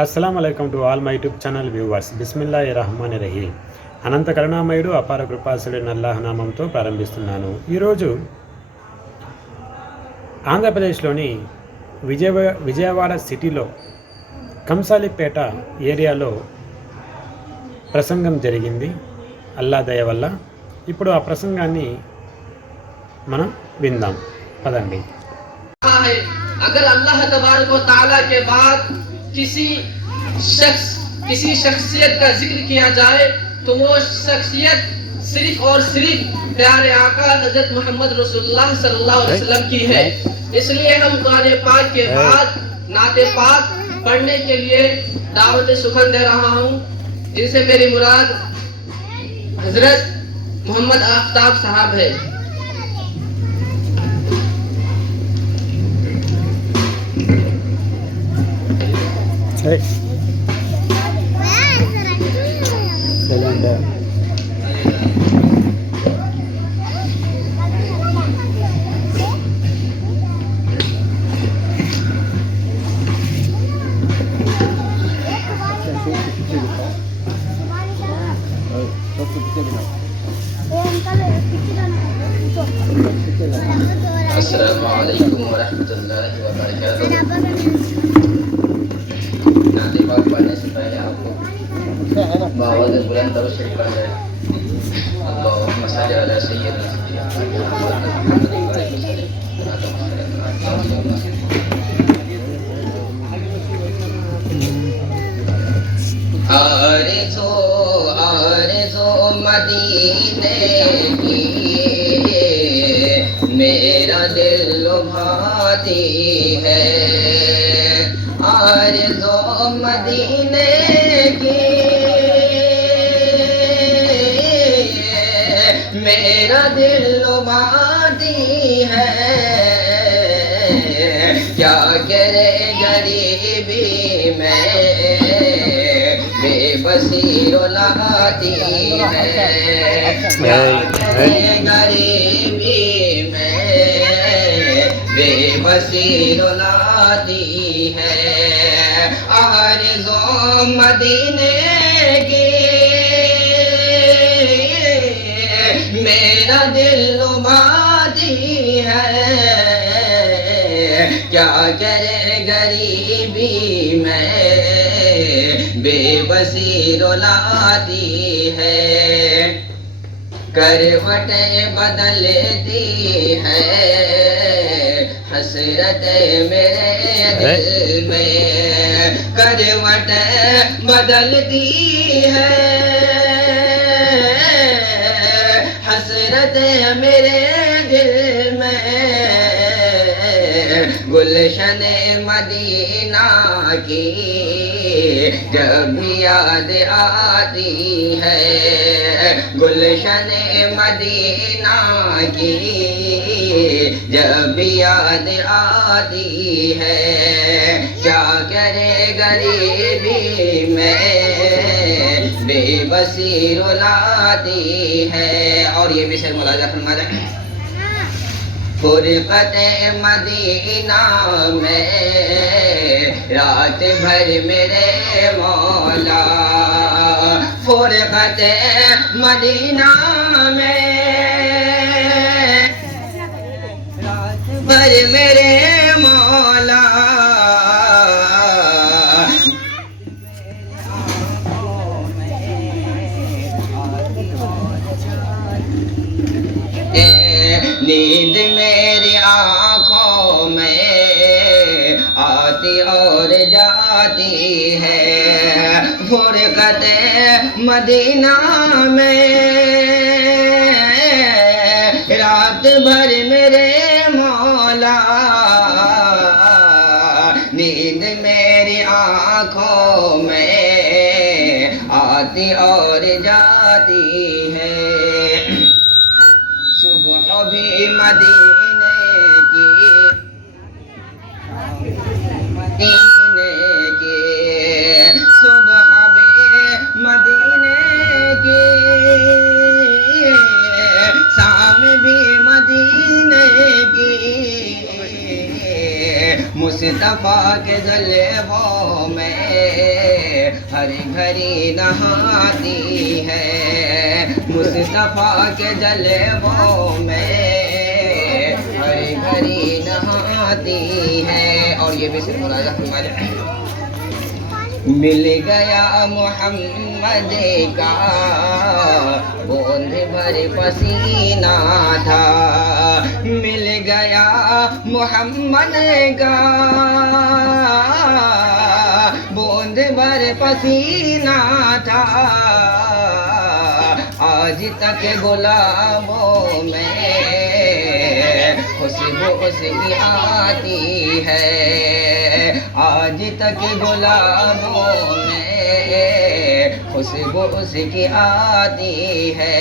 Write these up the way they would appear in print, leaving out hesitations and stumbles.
అస్సలాము అలైకుం to all my YouTube channel viewers. బిస్మిల్లాహిర్ రహమానిర్ రహీం. అనంత కరుణామయుడు అపార కృపాసుడైన అల్లాహ్ నామంతో ప్రారంభిస్తున్నాను. ఈరోజు ఆంధ్రప్రదేశ్లోని విజయవాడ సిటీలో కంసాలిపేట ఏరియాలో ప్రసంగం జరిగింది అల్లా దయ వల్ల. ఇప్పుడు ఆ ప్రసంగాన్ని మనం విందాం, పదండి. अगर अल्लाह तबारक व तआला के बाद किसी शख्सियत का जिक्र किया जाए तो वो शख्सियत सिर्फ और सिर्फ प्यारे आका हजरत मोहम्मद रसूलुल्लाह सल्लल्लाहु अलैहि वसल्लम की है। इसलिए हम कुरान पाक के बाद नाते पाक पढ़ने के लिए दावत सुखन दे रहा हूँ, जिनसे मेरी मुराद हजरत मोहम्मद आफ्ताब साहब है। अस्सलामुअलैकुम वरहमतुल्लाहि वबरकातुहू। नाते पाक पढ़ने से पहले आपको बावज़ बुलंद और शरीफ पढ़ जाए। अल्लाहुम्मा सल्लि अला सय्यिदना मुहम्मद व आलिहि वसल्लम। आरज़ू मदीने की मेरा दिल लुभाती है। आरज़ू मदीने की मेरा दिल लुभाती है। क्या करे गरीबी में बेबसी रुलाती है। क्या करे गरीबी में बेबसी रुलाती है। आरज़ू मदीने की मेरा दिल लुभाती है। क्या करे गरीबी में बेबसी रुलाती है। करवटें बदलती है हसरत मेरे दिल में। करवटें बदलती है हसरत मेरे दिल में। गुलशन मदीना की जब भी याद आती है। गुलशन मदीना की जब भी याद आती है। क्या करे गरीबी में बेबसी रुलाती है। और ये भी शेर मुलाजा फरमा रहे हैं। फुरक़त मदीना में रात भर मेरे मौला। फुरक़त मदीना में रात भर मेरे मौला। नींद मेरी आँखों में आती और जाती है। फुरक़त मदीना में रात भर मेरे मौला। नींद मेरी आँखों में आती और जाती है। सुबह भी मदीने की सुबह भी मदीने की शाम भी मदीने की। मुस्तफा के जलवों में ہر گھڑی نہاتی ہے مصطفیٰ کے جلووں میں، ہر گھڑی نہاتی ہے۔ اور یہ بھی صرف ملاحظہ فرمائے، مل گیا محمد کا بوند بھر پسینہ تھا، مل گیا محمد کا بوند بھر پسینہ تھا، آج تک گلابوں میں خوشبو اس کی آتی ہے، آج تک گلابوں میں خوشبو اس کی آتی ہے،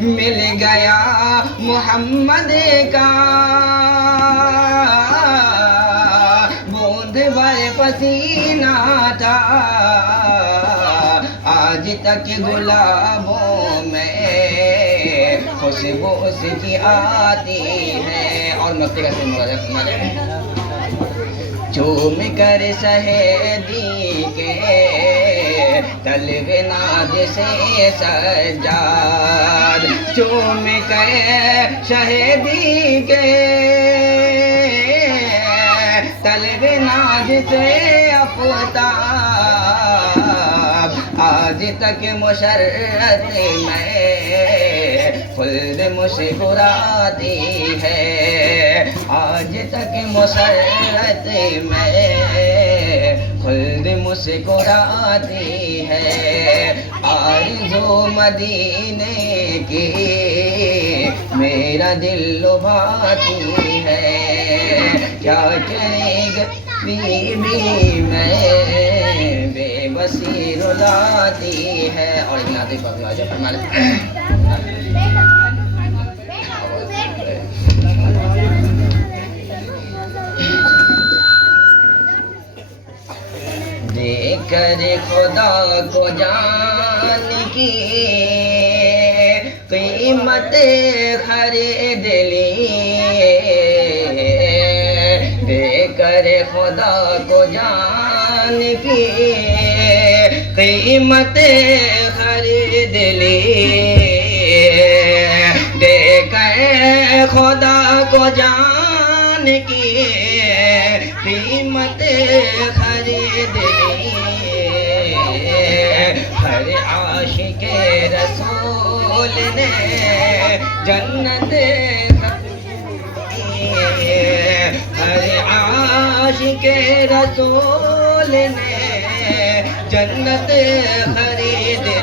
مل گیا محمد کا بوند بھر پسینہ تھا، آج تک گلابوں میں خوشبو اس کی آتی ہے۔ اور مکتے کا سمجھے چوم کر شہیدی کے طلب ناز سے سجاد، چوم کر شہیدی کے طلب ناز سے آفتاب، آج تک مشرت میں خلد مسکراتی ہے، آج تک مسرت میں خلد مسکراتی ہے، آرزو مدینے کی میرا دل لبھاتی ہے، کیا کرے گا بی میں بے بسی رلاتی ہے۔ اور ایک نعت واجب فرمائے، دیکھ کر خدا کو جان کی قیمت خرید لی، دیکھ کر خدا کو جان کی قیمت خرید لی، دیکھ کر خدا کو جان کی قیمت خرید لی، ہر عاشق رسول نے جنت ہر عاشق رسول نے جنت خرید لی۔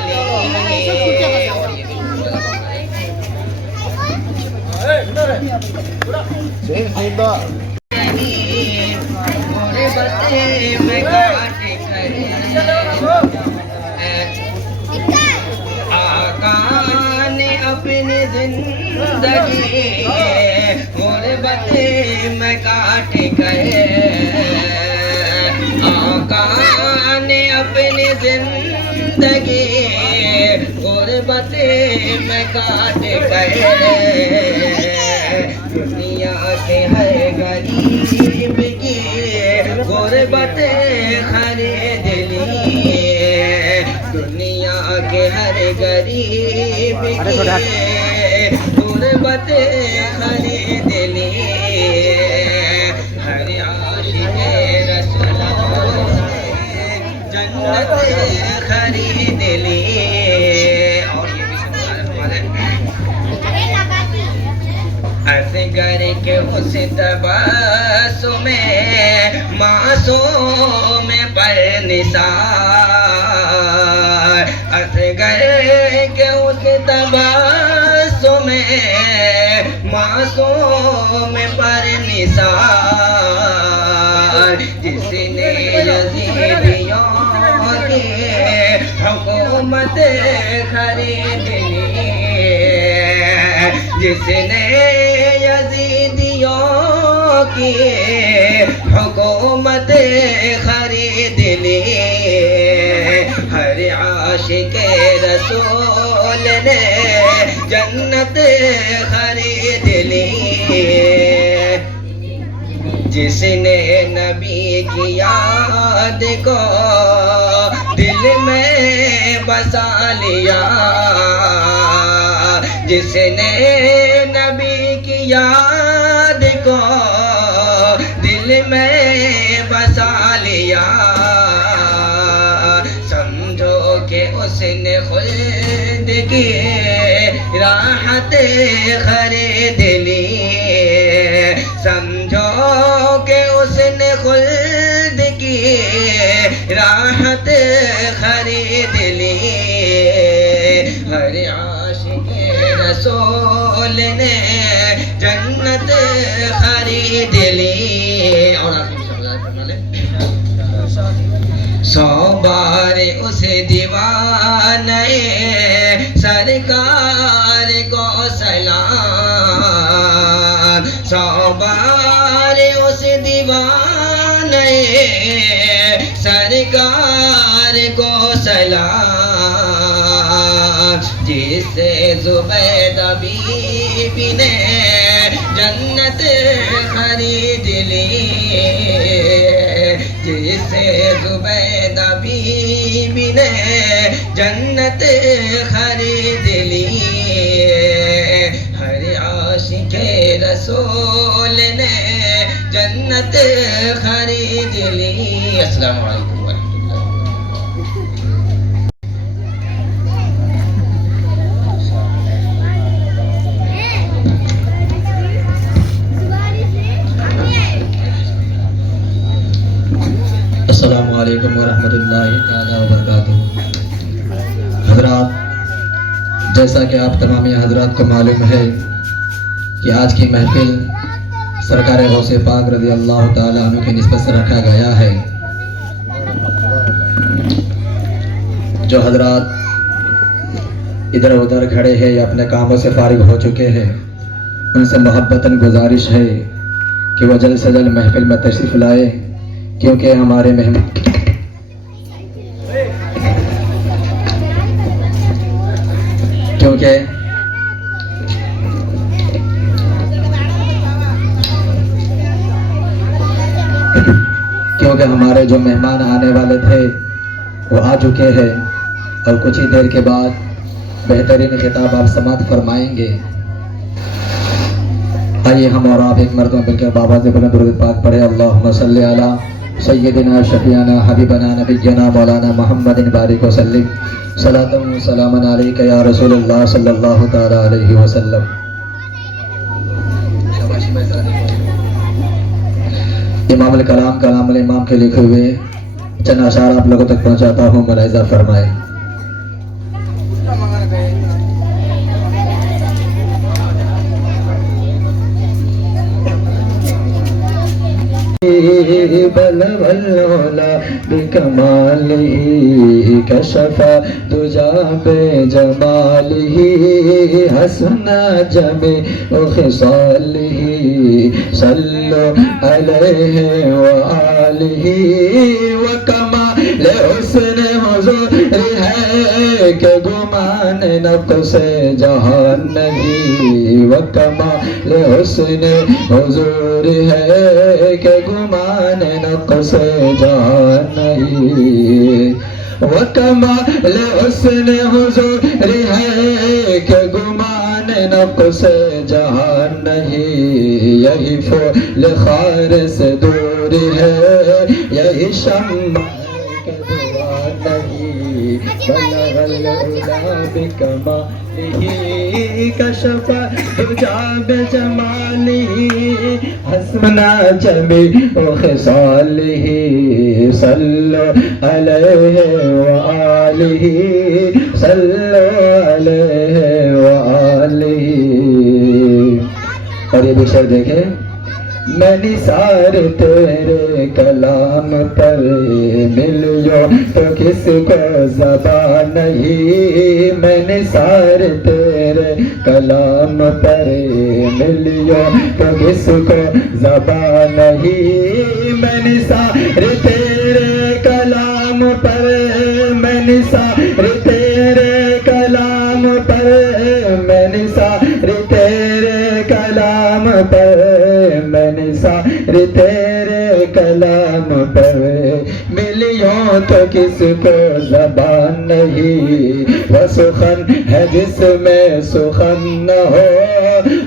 غربت میں کاٹ کر آقا نے اپنی زندگی غربت میں کاٹ کر، آقا نے اپنی زندگی غربت میں کاٹ کر، دنیا کے ہر غریب کی غربت خرید لی، دنیا کے ہر غریب کی غربت خرید لی، ہر عاشق رسول جنت خرید لی۔ اور یہ بھی اصغر کے اس تبسم میں معصوم پر نثار، اصغر کے اس تبسم میں معصوم پر نثار، جس نے یزیدیوں کی حکومت خرید لی، جس نے یزیدیوں کی حکومت خرید لی، ہر عاشق رسول نے جنت خرید لی، جس نے نبی کی یاد کو جس نے نبی کی یاد کو دل میں بسا لیا سمجھو کہ اس نے خلد کی راحت خرید لی سمجھو کہ اس نے خلد کی راحت خرید لی ہر عاشق رسول نے جنت خرید لی اور سو بار اس دیوانے سرکار کو سلام سو بار اس دیوانے سرکار کو سلام جس سے زبیدہ بی بی نے جنت خرید لی جس سے زبیدہ بی بی نے جنت خرید لی ہر عاشق رسول نے جنت خرید لی السلام علیکم ورحمۃ اللہ السلام علیکم ورحمۃ اللہ تعالیٰ وبرکاتہ۔ حضرات، جیسا کہ آپ تمامی حضرات کو معلوم ہے کہ آج کی محفل سرکار غوث پاک رضی اللہ تعالیٰ عنہ کی نسبت سے رکھا گیا ہے۔ جو حضرات ادھر ادھر کھڑے ہیں یا اپنے کاموں سے فارغ ہو چکے ہیں، ان سے محبتاً گزارش ہے کہ وہ جلد سے جلد محفل میں تشریف لائے، کیونکہ ہمارے کیونکہ ہمارے جو مہمان آنے والے تھے وہ آ چکے ہیں اور کچھ ہی دیر کے بعد بہترین خطاب آپ سماعت فرمائیں گے۔ آئیے ہم اور آپ ایک مرتبہ مل کر بابا سے بلند درود پاک پڑھے۔ اللہم صلی علی سیدنا شفیعنا حبیبنا نبینا مولانا محمد بارک وسلم صلاۃ و سلام علیک یا رسول اللہ صلی اللہ تعالی علیہ وسلم۔ امام الکلام کلام الامام کے لکھے ہوئے چند اشعار آپ لوگوں تک پہنچاتا ہوں، ملاحظہ فرمائے۔ بلغ العلا بکمالہ کشف دجا بجمالہ حسن جمیع خصالہ صلو علیہ وآلہ وکمال حسن حضور ہے کہ گمان نقص جہان نہیں، وکمال حسن حضور ہے کہ گمان نقص جہان نہیں، وکمال حسن حضور ہے کہ گمان نقص جہان نہیں، یہی پھول خار سے دور ہے، یہی شمع کے دعا نہیں، بلغ العلا بکمالہ کشف دجا بجمالہ حسن جمیع خصالہ صلو علیہ وآلہ صلو علیہ وآلہ۔ اور یہ بھی شعر دیکھیں، میں نثار تیرے کلام پر ملیوں تو کس کو زبان نہیں، میں نثار تیرے کلام پر ملیوں تو کس کو زبان نہیں، میں نثار تیرے کلام پر، میں نثار تیرے کلام پر، میں نثار تیرے کلام پر، میں نثار تیرے کلام پر ملیوں تو کس کو زبان نہیں، وہ سخن ہے جس میں سخن نہ ہو،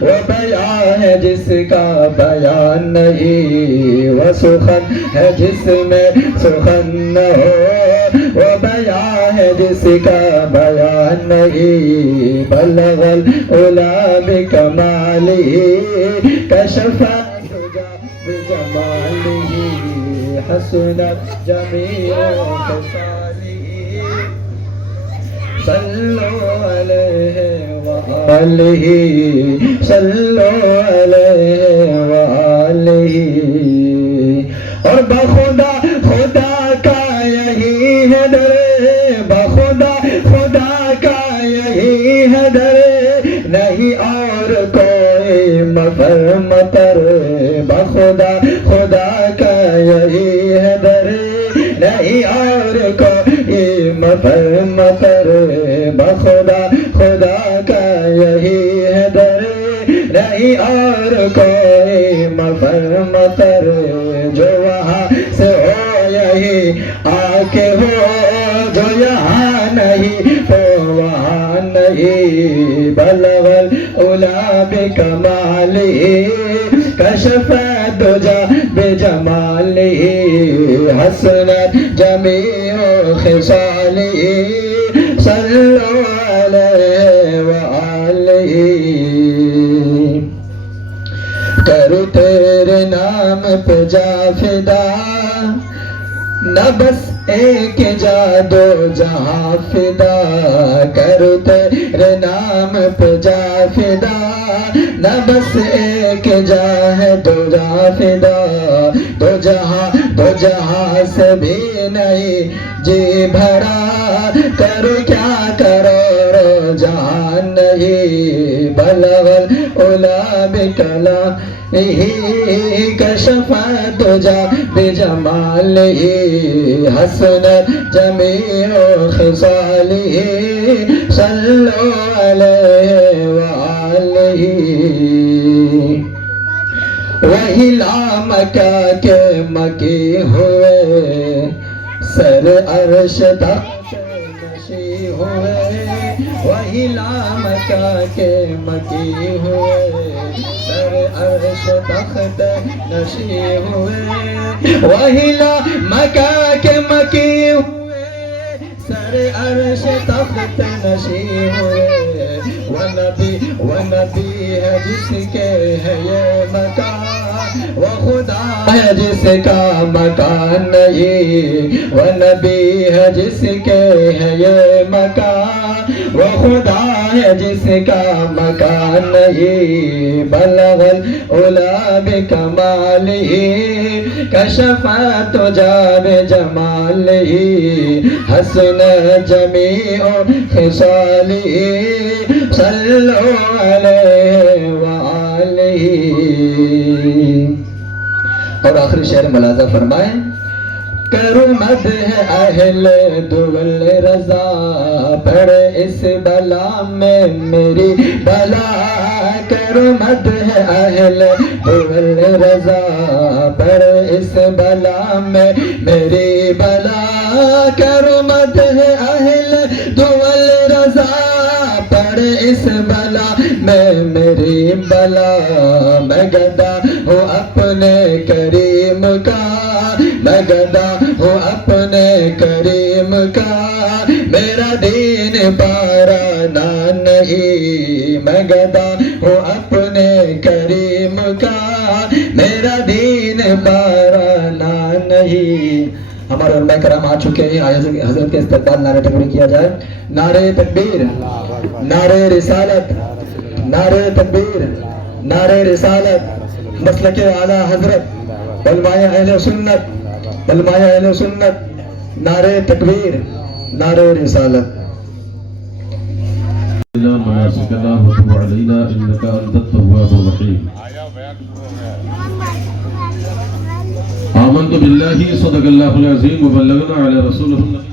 وہ بیان ہے جس کا بیان نہیں، وہ سخن ہے جس میں سخن نہ ہو، وہ بیان ہے جس کا بیان نہیں، بلغ العلا بکمالہ کشف الدجی بجمالہ، حسنت جمیع خصالہ، صلو علیہ وآلہ، صلو علیہ وآلہ۔ اور بخدا خدا کا یہی ہے در، بخدا خدا کا یہی ہے در، نہیں اور کوئی مفر مطر، بخدا خدا کا یہی ہے در، نہیں اور کوئی مفر مطر، بخدا خدا کا یہی ہے در، نہیں اور کوئی مفر مطر، جو وہاں سے ہو یہی آ کے ہو، جو یہاں نہیں ہو وہاں نہیں، بلغ العلا بکمالہ کشف الدجی بجمالہ، حسنت جمیع خصالہ، صلو علیہ وآلہ۔ کرو تیرے نام پہ جا فدا، نہ بس ایک جا دو جہاں فدا، کرو تیرے نام پہ جا فدا، نہ بس ایک جا ہے دو جہاں فدا، دو جہاں سے بھی نہیں جی بھرا، کرو کیا کرو جہان نہیں، بلغ العلا بکمالہ کشف الدجی بجمالہ، حسنت جمیع خصالہ، صلو علیہ وآلہ۔ وہی لامکہ کے مکی ہوئے، سر عرش تخت نشی ہوئے، وہی لامکہ کے مکی ہوئے، سر عرش تخت نشی ہوئے، وہی لامکہ کے مکی ہوئے، سر عرش تخت نشی ہوئے، وہ نبی ہے جس کے ہے یہ مکان، وہ خدا ہے جس کا مکان نہیں، وہ نبی ہے جس کے ہے یہ مکان، وہ خدا ہے جس کا مکان نہیں، بلغ العلا بکمالہ کشف الدجی بجمالہ، حسنت جمیع خصالہ، صلو علیہ وآلہ۔ اور آخری شعر ملاحظہ فرمائیں، کرو مدح اہل دول رضا، پڑھ اس بلا میں میری بلا، کرو مدح اہل دول رضا، پڑھ اس بلا میں میری بلا، کرو مدح اہل دول رضا، پڑھ اس بلا میں میری بلا، میں گدا ہوں اپنے کریم کا، میں گدا ہوں اپنے کریم کا، میرا دین پارانا نہیں، میں گدا ہوں اپنے کریم کا، میرا دین پارانا نہیں۔ ہمارے علماء کرام آ چکے ہیں، حضرت کے استقبال نعرہ تکبیر کیا جائے، نعرہ تکبیر، نعرہ رسالت، نعرہ تکبیر، نعرہ رسالت، مسلک اعلی حضرت، علماء اہل سنت، علماء اہل سنت، نعرہ تکبیر، نعرہ رسالت۔ مناسکنا وتب علینا انک انت التواب الرحیم۔ آمنت باللہ صدق اللہ العظیم وبلغنا علی رسولہ النبی۔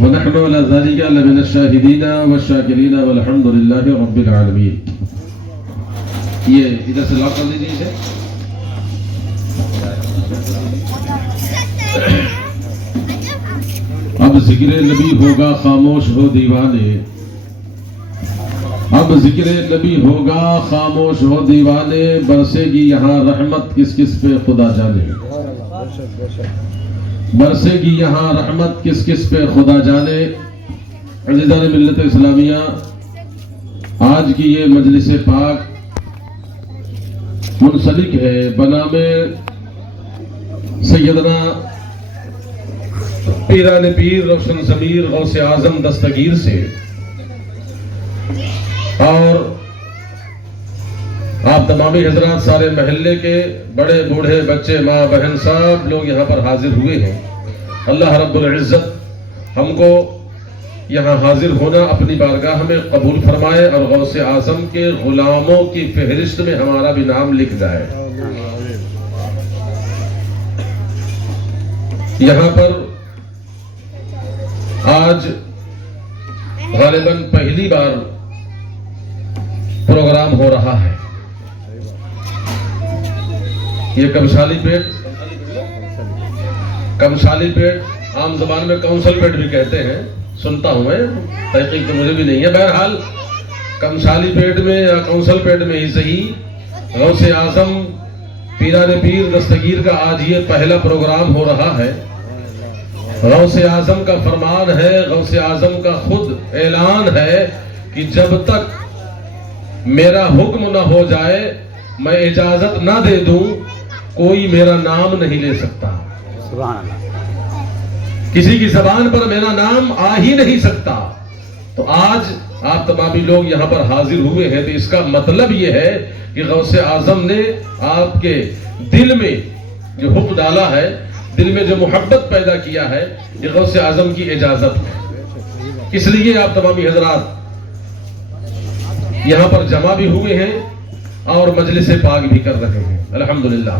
ونحن على ذلك لمن الشاهدين والشاكرين والحمد لله رب العالمين۔ یہ ادھر سے لاک کر دیجیے اسے. اب ذکر نبی ہوگا خاموش ہو دیوانے، اب ذکر نبی ہوگا خاموش ہو دیوانے، برسے گی یہاں رحمت کس کس پہ خدا جانے، برسے گی یہاں رحمت کس کس پہ خدا جانے. عزیزان ملت اسلامیہ، آج کی یہ مجلس پاک منسلک ہے بنام سیدنا پیران پیر روشن ضمیر غوث اعظم دستگیر سے، اور آپ تمامی حضرات سارے محلے کے بڑے بوڑھے بچے ماں بہن سب لوگ یہاں پر حاضر ہوئے ہیں. اللہ رب العزت ہم کو یہاں حاضر ہونا اپنی بارگاہ میں قبول فرمائے اور غوث اعظم کے غلاموں کی فہرست میں ہمارا بھی نام لکھ جائے. یہاں پر آج غالباً پہلی بار پروگرام ہو رہا ہے. یہ کمشالی پیٹ عام زبان میں کونسل پیٹ بھی کہتے ہیں، سنتا ہوں میں، تحقیق تو مجھے بھی نہیں ہے. بہرحال کمشالی پیٹ میں یا کونسل پیٹ میں ہی صحیح، غوث اعظم پیران پیر دستگیر کا آج یہ پہلا پروگرام ہو رہا ہے. غوث اعظم کا فرمان ہے، غوث اعظم کا خود اعلان ہے کہ جب تک میرا حکم نہ ہو جائے، میں اجازت نہ دے دوں، کوئی میرا نام نہیں لے سکتا. سبحان اللہ. کسی کی زبان پر میرا نام آ ہی نہیں سکتا. تو آج آپ تمامی لوگ یہاں پر حاضر ہوئے ہیں تو اس کا مطلب یہ ہے کہ غوث اعظم نے آپ کے دل میں جو حب ڈالا ہے، دل میں جو محبت پیدا کیا ہے، یہ غوث اعظم کی اجازت ہے. اس لیے آپ تمامی حضرات یہاں پر جمع بھی ہوئے ہیں اور مجلس پاک بھی کر رہے ہیں. الحمدللہ.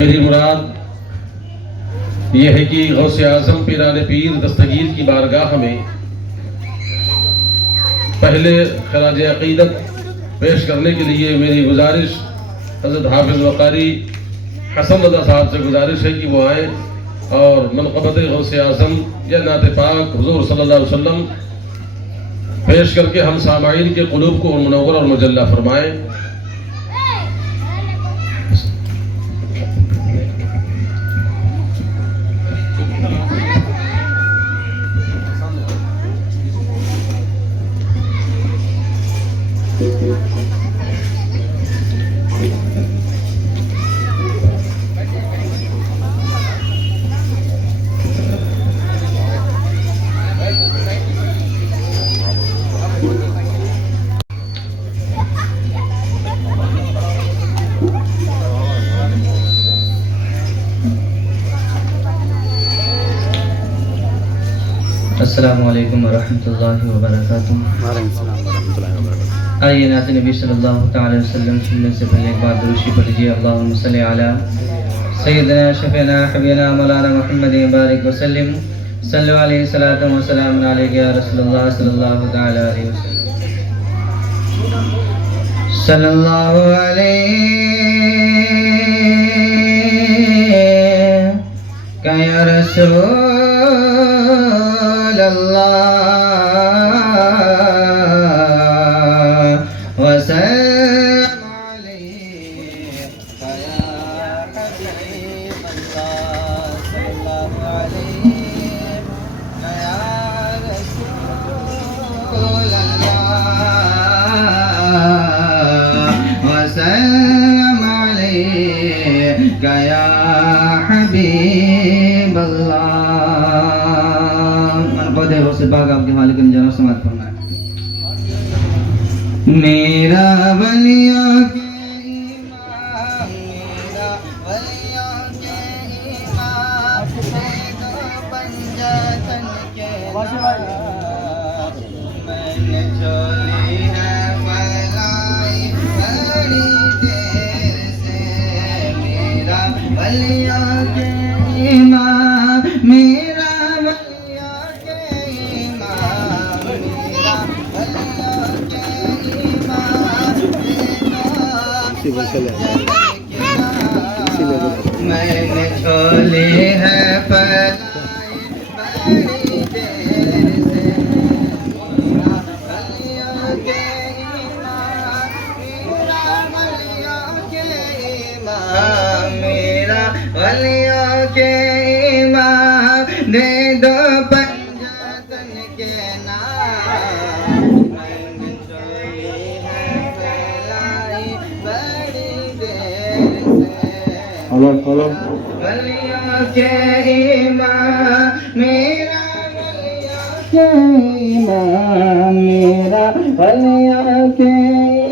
میری مراد یہ ہے کہ غوث اعظم پیران پیر دستگیر کی بارگاہ میں پہلے خراج عقیدت پیش کرنے کے لیے میری گزارش حضرت حافظ وقاری حسن رضا صاحب سے گزارش ہے کہ وہ آئیں اور منقبت غوث اعظم یا نعت پاک حضور صلی اللہ علیہ وسلم پیش کر کے ہم سامعین کے قلوب کو منور اور مجلہ فرمائیں. السلام علیکم ورحمۃ اللہ وبرکاتہ. آئیے نعت نبی صلی اللہ تعالی وسلم سننے سے پہلے ایک بار درود شریف پڑھیے. اللہم صلی علی سیدنا شفیعنا حبیبنا مولانا محمد بارک وسلم. صلو علیہ الصلاۃ والسلام علیک یا رسول اللہ صلی اللہ تعالی علیہ وسلم. صلی اللہ علیہ یا رسول وسلم عليك يا حبيب الله صلى الله عليك يا رسول الله وسلم عليك يا حبيب الله. سے باغ آپ کے مالک انجام سماعت فرمائے. میرا ولیوں کے امام، میرا ولیوں کے मैंने चोली है फैलाई बड़ी देर से मेरा वलिया के इमाम मेरा वलिया के इमाम मेरा वलिया के इमाम मैंने चोली है फैलाई बड़ी देर से मेरा वलिया के इमाम दे दो पंजातन के नाम मैंने चोली है फैलाई बड़ी देर से वलिया के इमाम मेरा वलिया के इमाम मेरा वलिया के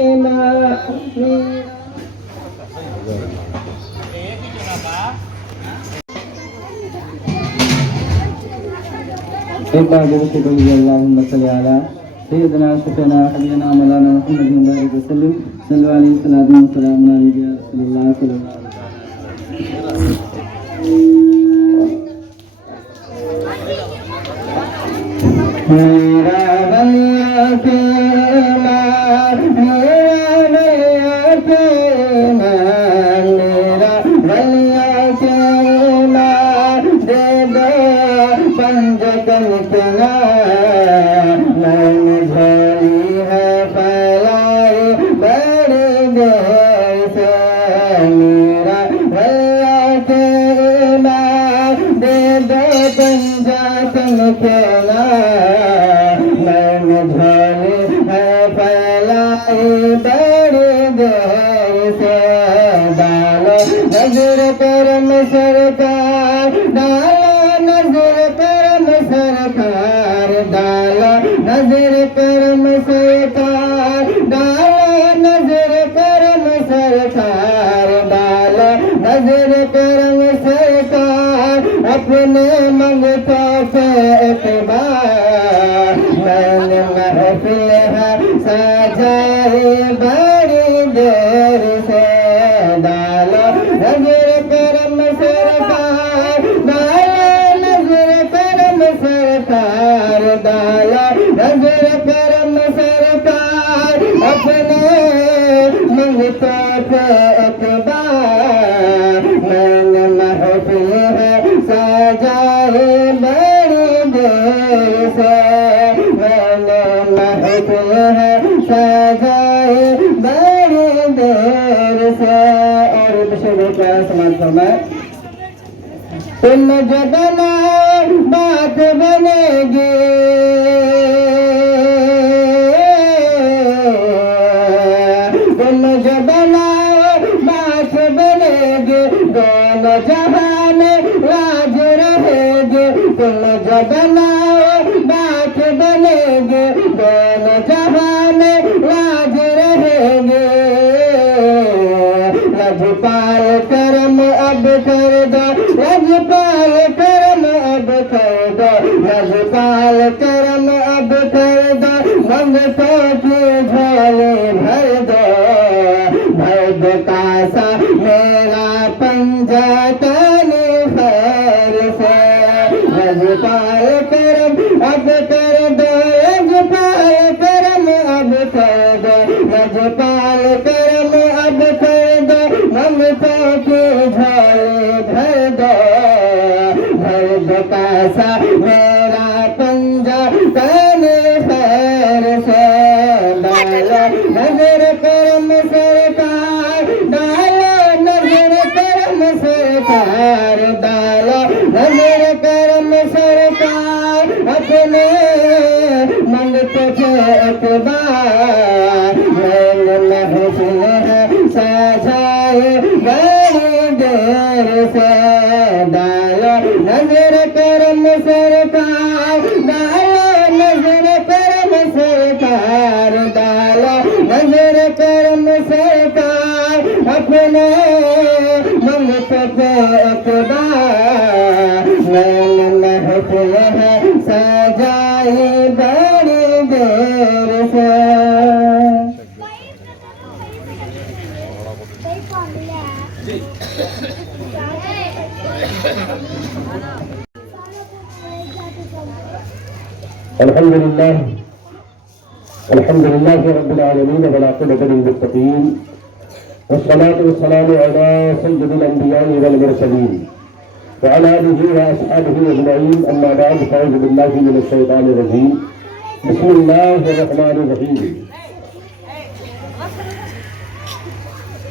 इमाम ایک بار جو سے کہیے اللہم صلی علی سیدنا شفینا حبیبنا مولانا محمد بارک وسلم صلی اللہ علیہ وسلم السلام علیکم یا رسول اللہ صلی اللہ علیہ وسلم میرا ولیہ کے ایمان میرا ولیہ کے ایمان میرا ولیہ کے ایمان دے دو پنجتن کے نام میں نے جھولی ہے پھیلائی بڑی دیر سے میرا ولیہ کے ایمان دے دو پنجتن کے نام میں نے جھولی ہے پھیلائی بڑی دیر سے ڈالو نظر کرم سرکار ڈالو نظر کرم سرکار ڈالا نظر کرم سرکار ڈالا نظر کرم سرکار ڈالا نظر کرم سرکار اپنے منگتوں پہ اعتبار میں نے محفل ہے سجائی بڑی دیر سے ڈالا نظر کرم سرکار ڈالا نظر کرم سرکار ڈالا نظر کرم سرکار اپنے منگتوں پہ اعتبار میں نے محفل ہے سجائی بڑی دیر سے میں نے محفل ہے سجائی بڑی دیر سے اور بشیر کا سماعت فرمائے تم جو بناؤ بات بنے گی تم جو بناؤ بات بنے گی دونوں جہان راج رہے گی تم جو بناؤ بات بنے گی دونوں جہان راج رہے گی لجپال کرم اب کر دو لجپال کرم اب کر دو لجپال کرم اب کر دو منگتوں کی جھولی بھر دو کاسا میرا پنجتن خیر سے لجپال کرم اب کر دو لجپال کرم اب کر دو لجپال کرم اب کر دو منگتوں کی جھولی بھر دو کاسا میرا پنجتن خیر سے ڈالو نظر کرم سرکار ڈالو نظر کرم سرکار ڈالو نظر کرم سرکار اپنے منگتوں پہ اعتبار میں نے محفل ہے سجائی بڑی دیر سے ڈالو نظر کرم سرکار ڈالو نظر کرم سرکار ڈالو نظر کرم سرکار اپنے منگتوں پہ اعتبار میں نے محفل ہے سجا الحمد لله رب العالمين والعاقبة للمتقين والصلاة والسلام على سيد الأنبياء والمرسلين وعلى آله وأصحابه أجمعين. أما بعد فأعوذ بالله من الشيطان الرجيم. بسم الله الرحمن الرحيم.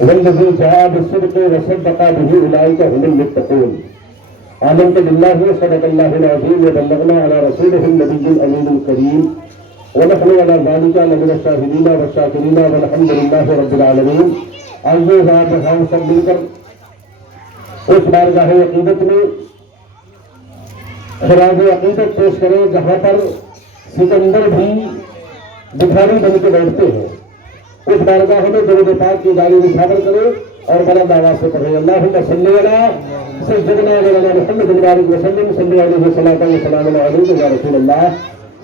والذي جاء بالصدق وصدق به أولئك هم المتقون. آمنت بالله وصدق الله العظيم وبلغنا على رسوله النبي الأمين الكريم ونحن على ذلك لمن الشاهدين والشاكرين والحمد لله رب العالمین. آئیے آپ ہم سب مل کر اس بارگاہ عقیدت میں خراج عقیدت پیش کریں جہاں پر سکندر بھی بکھاری بن کے بیٹھتے ہیں. اس بارگاہ میں درود پاک کی داڑھی نچھاور کریں اور بلند آواز سے پڑھیں اللہم صلی علی سیدنا مولانا محمد مبارک وسلم صلی علیہ وسلم وسلام علیہ یا رسول اللہ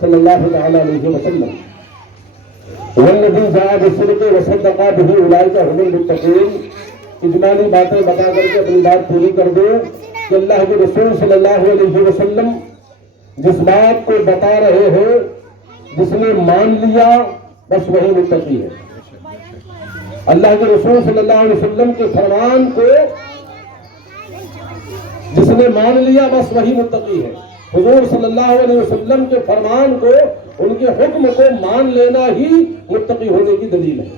صلی اللہ تعالی علیہ وسلم. والذی جاء بالصدق وصدق به اولئک هم المتقون. اجمالی باتیں بتا کر کے اپنی بات پوری کر دیں کہ اللہ کے رسول صلی اللہ علیہ وسلم جس بات کو بتا رہے ہیں جس نے مان لیا بس وہی متقی ہے. اللہ کے رسول صلی اللہ علیہ وسلم کے فرمان کو جس نے مان لیا بس وہی متقی ہے. حضور صلی اللہ علیہ وسلم کے فرمان کو ان کے حکم کو مان لینا ہی متقی ہونے کی دلیل ہے.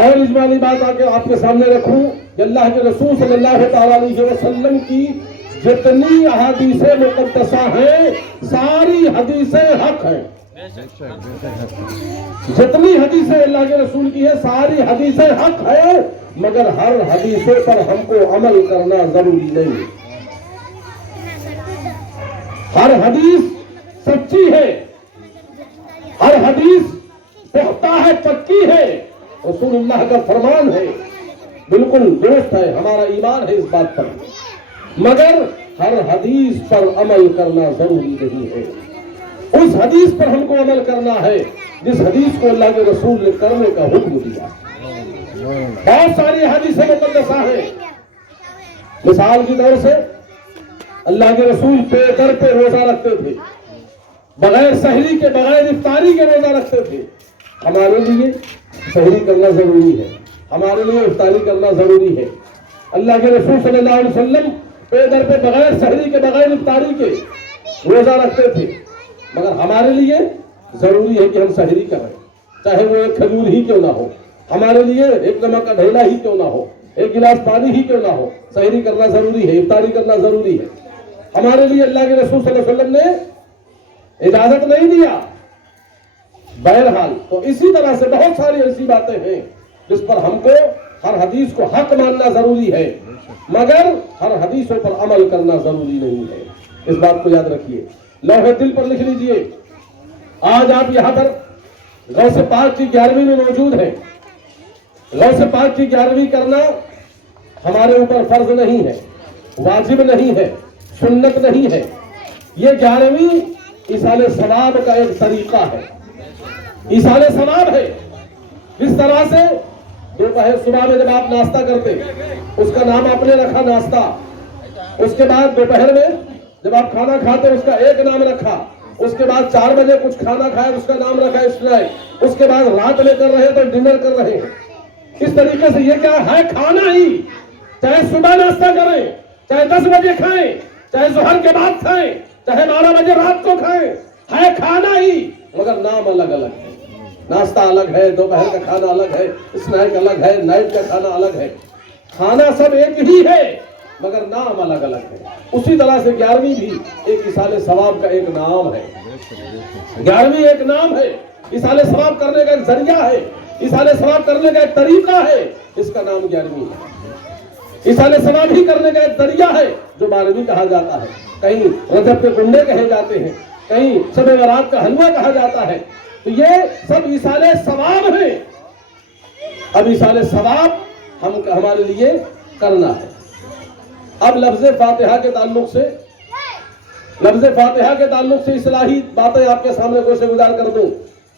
اور اجمالی بات آپ کے سامنے رکھوں کہ اللہ کے رسول صلی اللہ علیہ وسلم کی جتنی احادیث مقدسہ ہیں ساری حدیثیں حق ہیں. جتنی حدیثیں اللہ کے رسول کی ہے ساری حدیثیں حق ہے مگر ہر حدیثوں پر ہم کو عمل کرنا ضروری نہیں. ہر حدیث سچی ہے, ہر حدیث پختہ ہے, پکی ہے, رسول اللہ کا فرمان ہے, بالکل درست ہے, ہمارا ایمان ہے اس بات پر, مگر ہر حدیث پر عمل کرنا ضروری نہیں ہے. اس حدیث پر ہم کو عمل کرنا ہے جس حدیث کو اللہ کے رسول نے کرنے کا حکم دیا. بہت ساری حدیثیں مقدسہ ہیں. مثال کی طور سے اللہ کے رسول پے در پہ روزہ رکھتے تھے, بغیر سحری کے بغیر افطاری کے روزہ رکھتے تھے. ہمارے لیے سحری کرنا ضروری ہے, ہمارے لیے افطاری کرنا ضروری ہے. اللہ کے رسول صلی اللہ علیہ وسلم پے در پہ بغیر سحری کے بغیر افطاری کے روزہ رکھتے تھے, مگر ہمارے لیے ضروری ہے کہ ہم سحری کریں, چاہے وہ ایک کھجور ہی کیوں نہ ہو, ہمارے لیے ایک نمک کا ڈھیلا ہی کیوں نہ ہو, ایک گلاس پانی ہی کیوں نہ ہو, سحری کرنا ضروری ہے, افطاری کرنا ضروری ہے. ہمارے لیے اللہ کے رسول صلی اللہ علیہ وسلم نے اجازت نہیں دیا. بہرحال تو اسی طرح سے بہت ساری ایسی باتیں ہیں جس پر ہم کو ہر حدیث کو حق ماننا ضروری ہے مگر ہر حدیثوں پر عمل کرنا ضروری نہیں ہے. اس بات کو یاد رکھیے, لوح دل پر لکھ لیجئے. آج آپ یہاں پر غوث پاک کی 11ویں میں موجود ہیں. غوث پاک کی 11ویں کرنا ہمارے اوپر فرض نہیں ہے, واجب نہیں ہے, سنت نہیں ہے. یہ 11ویں ایصال ثواب کا ایک طریقہ ہے, ایصال ثواب ہے. کس طرح سے دوپہر صبح میں جب آپ ناشتہ کرتے اس کا نام آپ نے رکھا ناشتہ, اس کے بعد دوپہر میں جب آپ کھانا کھاتے اس کا ایک نام رکھا, اس کے بعد 4 بجے کچھ کھانا کھایا اس کا نام رکھا اسنیک, اس کے بعد رات میں کر رہے تو ڈنر کر رہے ہیں. اس طریقے سے یہ کیا ہے, کھانا ہی. چاہے صبح ناشتہ کریں, چاہے 10 بجے کھائیں, چاہے ظہر کے بعد کھائیں, چاہے 12 بجے رات کو کھائیں, ہے کھانا ہی مگر نام الگ الگ ہے. ناشتہ الگ ہے, دوپہر کا کھانا الگ ہے, اسنیک الگ ہے, نائٹ کا کھانا الگ ہے. کھانا سب ایک ہی ہے مگر نام الگ الگ ہے. اسی طرح سے 11ویں بھی ایک ایصال ثواب کا ایک نام ہے. 11ویں ایک نام ہے, ایصال ثواب کرنے کا ایک ذریعہ ہے, ایصال ثواب کرنے کا ایک طریقہ ہے, اس کا نام 11ویں ہے. ایصال ثواب ہی کرنے کا ایک ذریعہ ہے جو 12ویں کہا جاتا ہے. کہیں رجب کے کنڈے کہے جاتے ہیں, کہیں شب برات کا حلوہ کہا جاتا ہے. تو یہ سب ایصال ثواب ہیں. اب ایصال ثواب ہمارے لیے کرنا ہے. اب لفظ فاتحہ کے تعلق سے اصلاحی باتیں آپ کے سامنے گوشے گزار کر دوں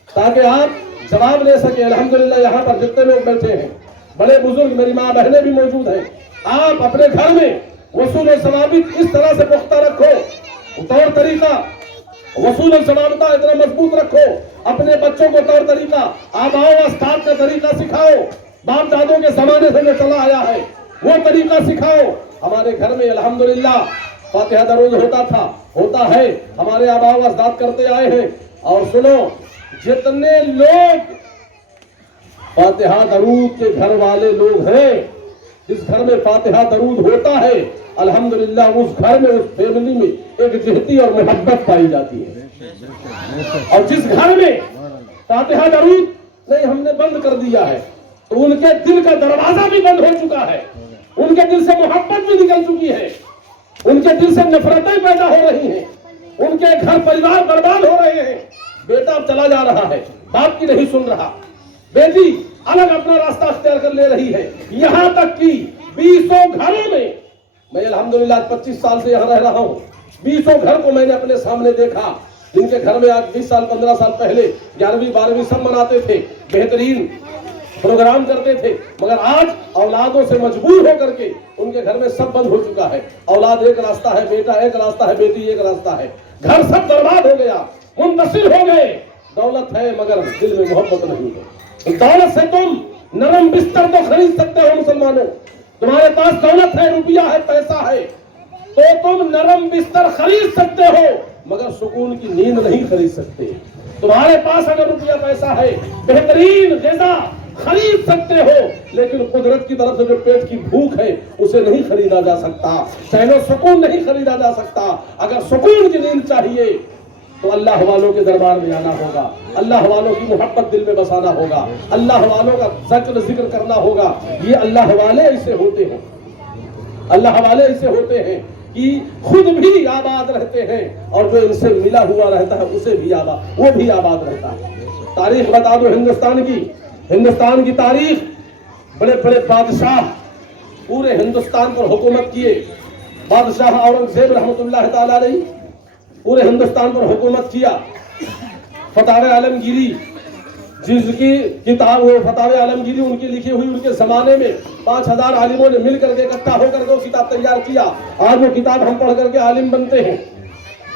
تاکہ آپ جواب لے سکیں. الحمدللہ یہاں پر جتنے لوگ بیٹھے ہیں, بڑے بزرگ, میری ماں بہنیں بھی موجود ہیں. آپ اپنے گھر میں وصول و ثوابت اس طرح سے پختہ رکھو तौर तरीका वसूल जमानता इतना मजबूत रखो, अपने बच्चों को तौर तरीका आबाओ अस्ताद का तरीका सिखाओ, बाप दादों के जमाने से जो चला आया है वो तरीका सिखाओ। हमारे घर में अल्हम्दुलिल्लाह फातिहा दरूद होता है, हमारे आबाओ अस्ताद करते आए हैं। और सुनो, जितने लोग फातिहा दरूद के घर वाले लोग हैं, जिस घर में फातिहा दरूद होता है अल्हम्दुलिल्लाह उस घर में, उस फैमिली में एक जिहती और मोहब्बत पाई जाती है। और जिस घर में फातिहा दरूद नहीं हमने बंद कर दिया है तो उनके दिल का दरवाजा भी बंद हो चुका है, उनके दिल से मोहब्बत भी निकल चुकी है, उनके दिल से नफरतें पैदा हो रही हैं, उनके घर परिवार बर्बाद हो रहे हैं। बेटा अब चला जा रहा है, बाप की नहीं सुन रहा, बेटी अलग अपना रास्ता अख्तियार कर ले रही है। यहाँ तक कि 20 घरों में, मैं अल्हम्दुलिल्लाह 25 साल से यहाँ रह रहा हूँ, 20 घर को मैंने अपने सामने देखा, जिनके घर में आज 20 साल 15 साल पहले 11वीं 12वीं सब मनाते थे, बेहतरीन प्रोग्राम करते थे, मगर आज औलादों से मजबूर होकर के उनके घर में सब बंद हो चुका है। औलाद एक रास्ता है, बेटा एक रास्ता है, बेटी एक रास्ता है, घर सब बर्बाद हो गया, मुंतशिर हो गए। दौलत है मगर दिल में मोहब्बत नहीं है। दौलत से तुम नरम बिस्तर तो खरीद सकते हो मुसलमानों, तुम्हारे पास दौलत है, रुपया है, पैसा है, तो तुम नरम बिस्तर खरीद सकते हो मगर सुकून की नींद नहीं खरीद सकते। तुम्हारे पास अगर रुपया पैसा है, बेहतरीन ग़िज़ा खरीद सकते हो, लेकिन कुदरत की तरफ से जो पेट की भूख है उसे नहीं खरीदा जा सकता, चैनो सुकून नहीं खरीदा जा सकता। अगर सुकून की नींद चाहिए तो अल्लाह वालों के दरबार में आना होगा, अल्लाह वालों की मोहब्बत दिल में बसाना होगा, अल्लाह वालों का जिक्र करना होगा। ये अल्लाह वाले ऐसे होते हैं, अल्लाह वाले ऐसे होते हैं कि खुद भी आबाद रहते हैं और जो इनसे मिला हुआ रहता है उसे भी आबाद, वो भी आबाद रहता है। तारीख बता दो हिंदुस्तान की तारीख, बड़े बड़े बादशाह पूरे हिंदुस्तान पर हुकूमत किए। बादशाह औरंगजेब रहमतुल्लाह ताला अलैह पूरे हिंदुस्तान पर हुकूमत किया। फतावे आलमगीरी जिसकी किताब, वो फतावे आलमगीरी उनकी लिखी हुई, उनके जमाने में 5000 आलिमों ने मिल करके इकट्ठा होकर के वो किताब तैयार किया। आज वो किताब हम पढ़ करके आलिम बनते हैं,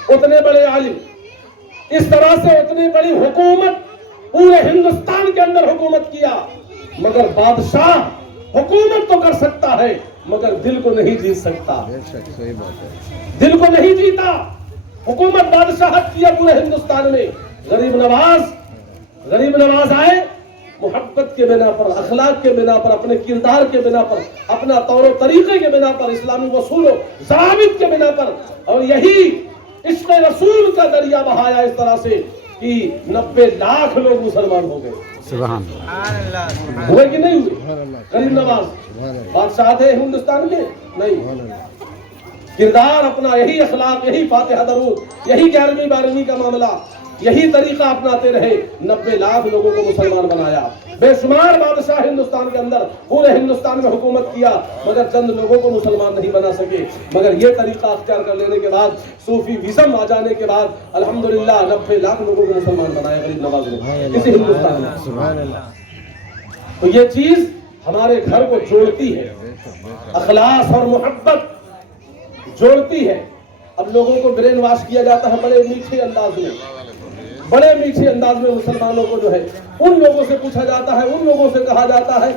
उतने बड़े आलिम, इस तरह से उतनी बड़ी हुकूमत पूरे हिंदुस्तान के अंदर हुकूमत किया। मगर बादशाह हुकूमत तो कर सकता है मगर दिल को नहीं जीत सकता, दिल को नहीं जीता। हुकूमत बादशाहत किया पूरे हिंदुस्तान में। गरीब नवाज आए, मोहब्बत के बिना पर, अखलाक के बिना पर, अपने किरदार के बिना पर, अपना तौर तरीके के बिना पर, इस्लामी वसूल ज़ाबित के बिना पर, और यही इश्क़ रसूल का दरिया बहाया इस तरह से कि 90 लाख लोग मुसलमान हो गए। सुभान हुए कि नहीं हुए? गरीब नवाज बादशाह थे हिंदुस्तान के? नहीं, किरदार अपना, यही अखलाक, यही फातिहा दरूद, यही 11वीं 12वीं का मामला, यही तरीका अपनाते रहे, 90 लाख लोगों को मुसलमान बनाया। बेशुमार बादशाह हिंदुस्तान के अंदर पूरे हिंदुस्तान में हुकूमत किया मगर चंद लोगों को मुसलमान नहीं बना सके। मगर ये तरीका अख्तियार कर लेने के बाद, सूफी विज़म आ जाने के बाद अल्हम्दुलिल्लाह 90 लाख लोगों को मुसलमान बनाया गरीब नवाज ने इसी हिंदुस्तान में। तो ये चीज हमारे घर को जोड़ती है, अखलास और मोहब्बत जोड़ती है। अब लोगों को ब्रेन वॉश किया जाता है बड़े मीठे अंदाज में, बड़े मीठे अंदाज में मुसलमानों को जो है, उन लोगों से पूछा जाता है, उन लोगों से कहा जाता है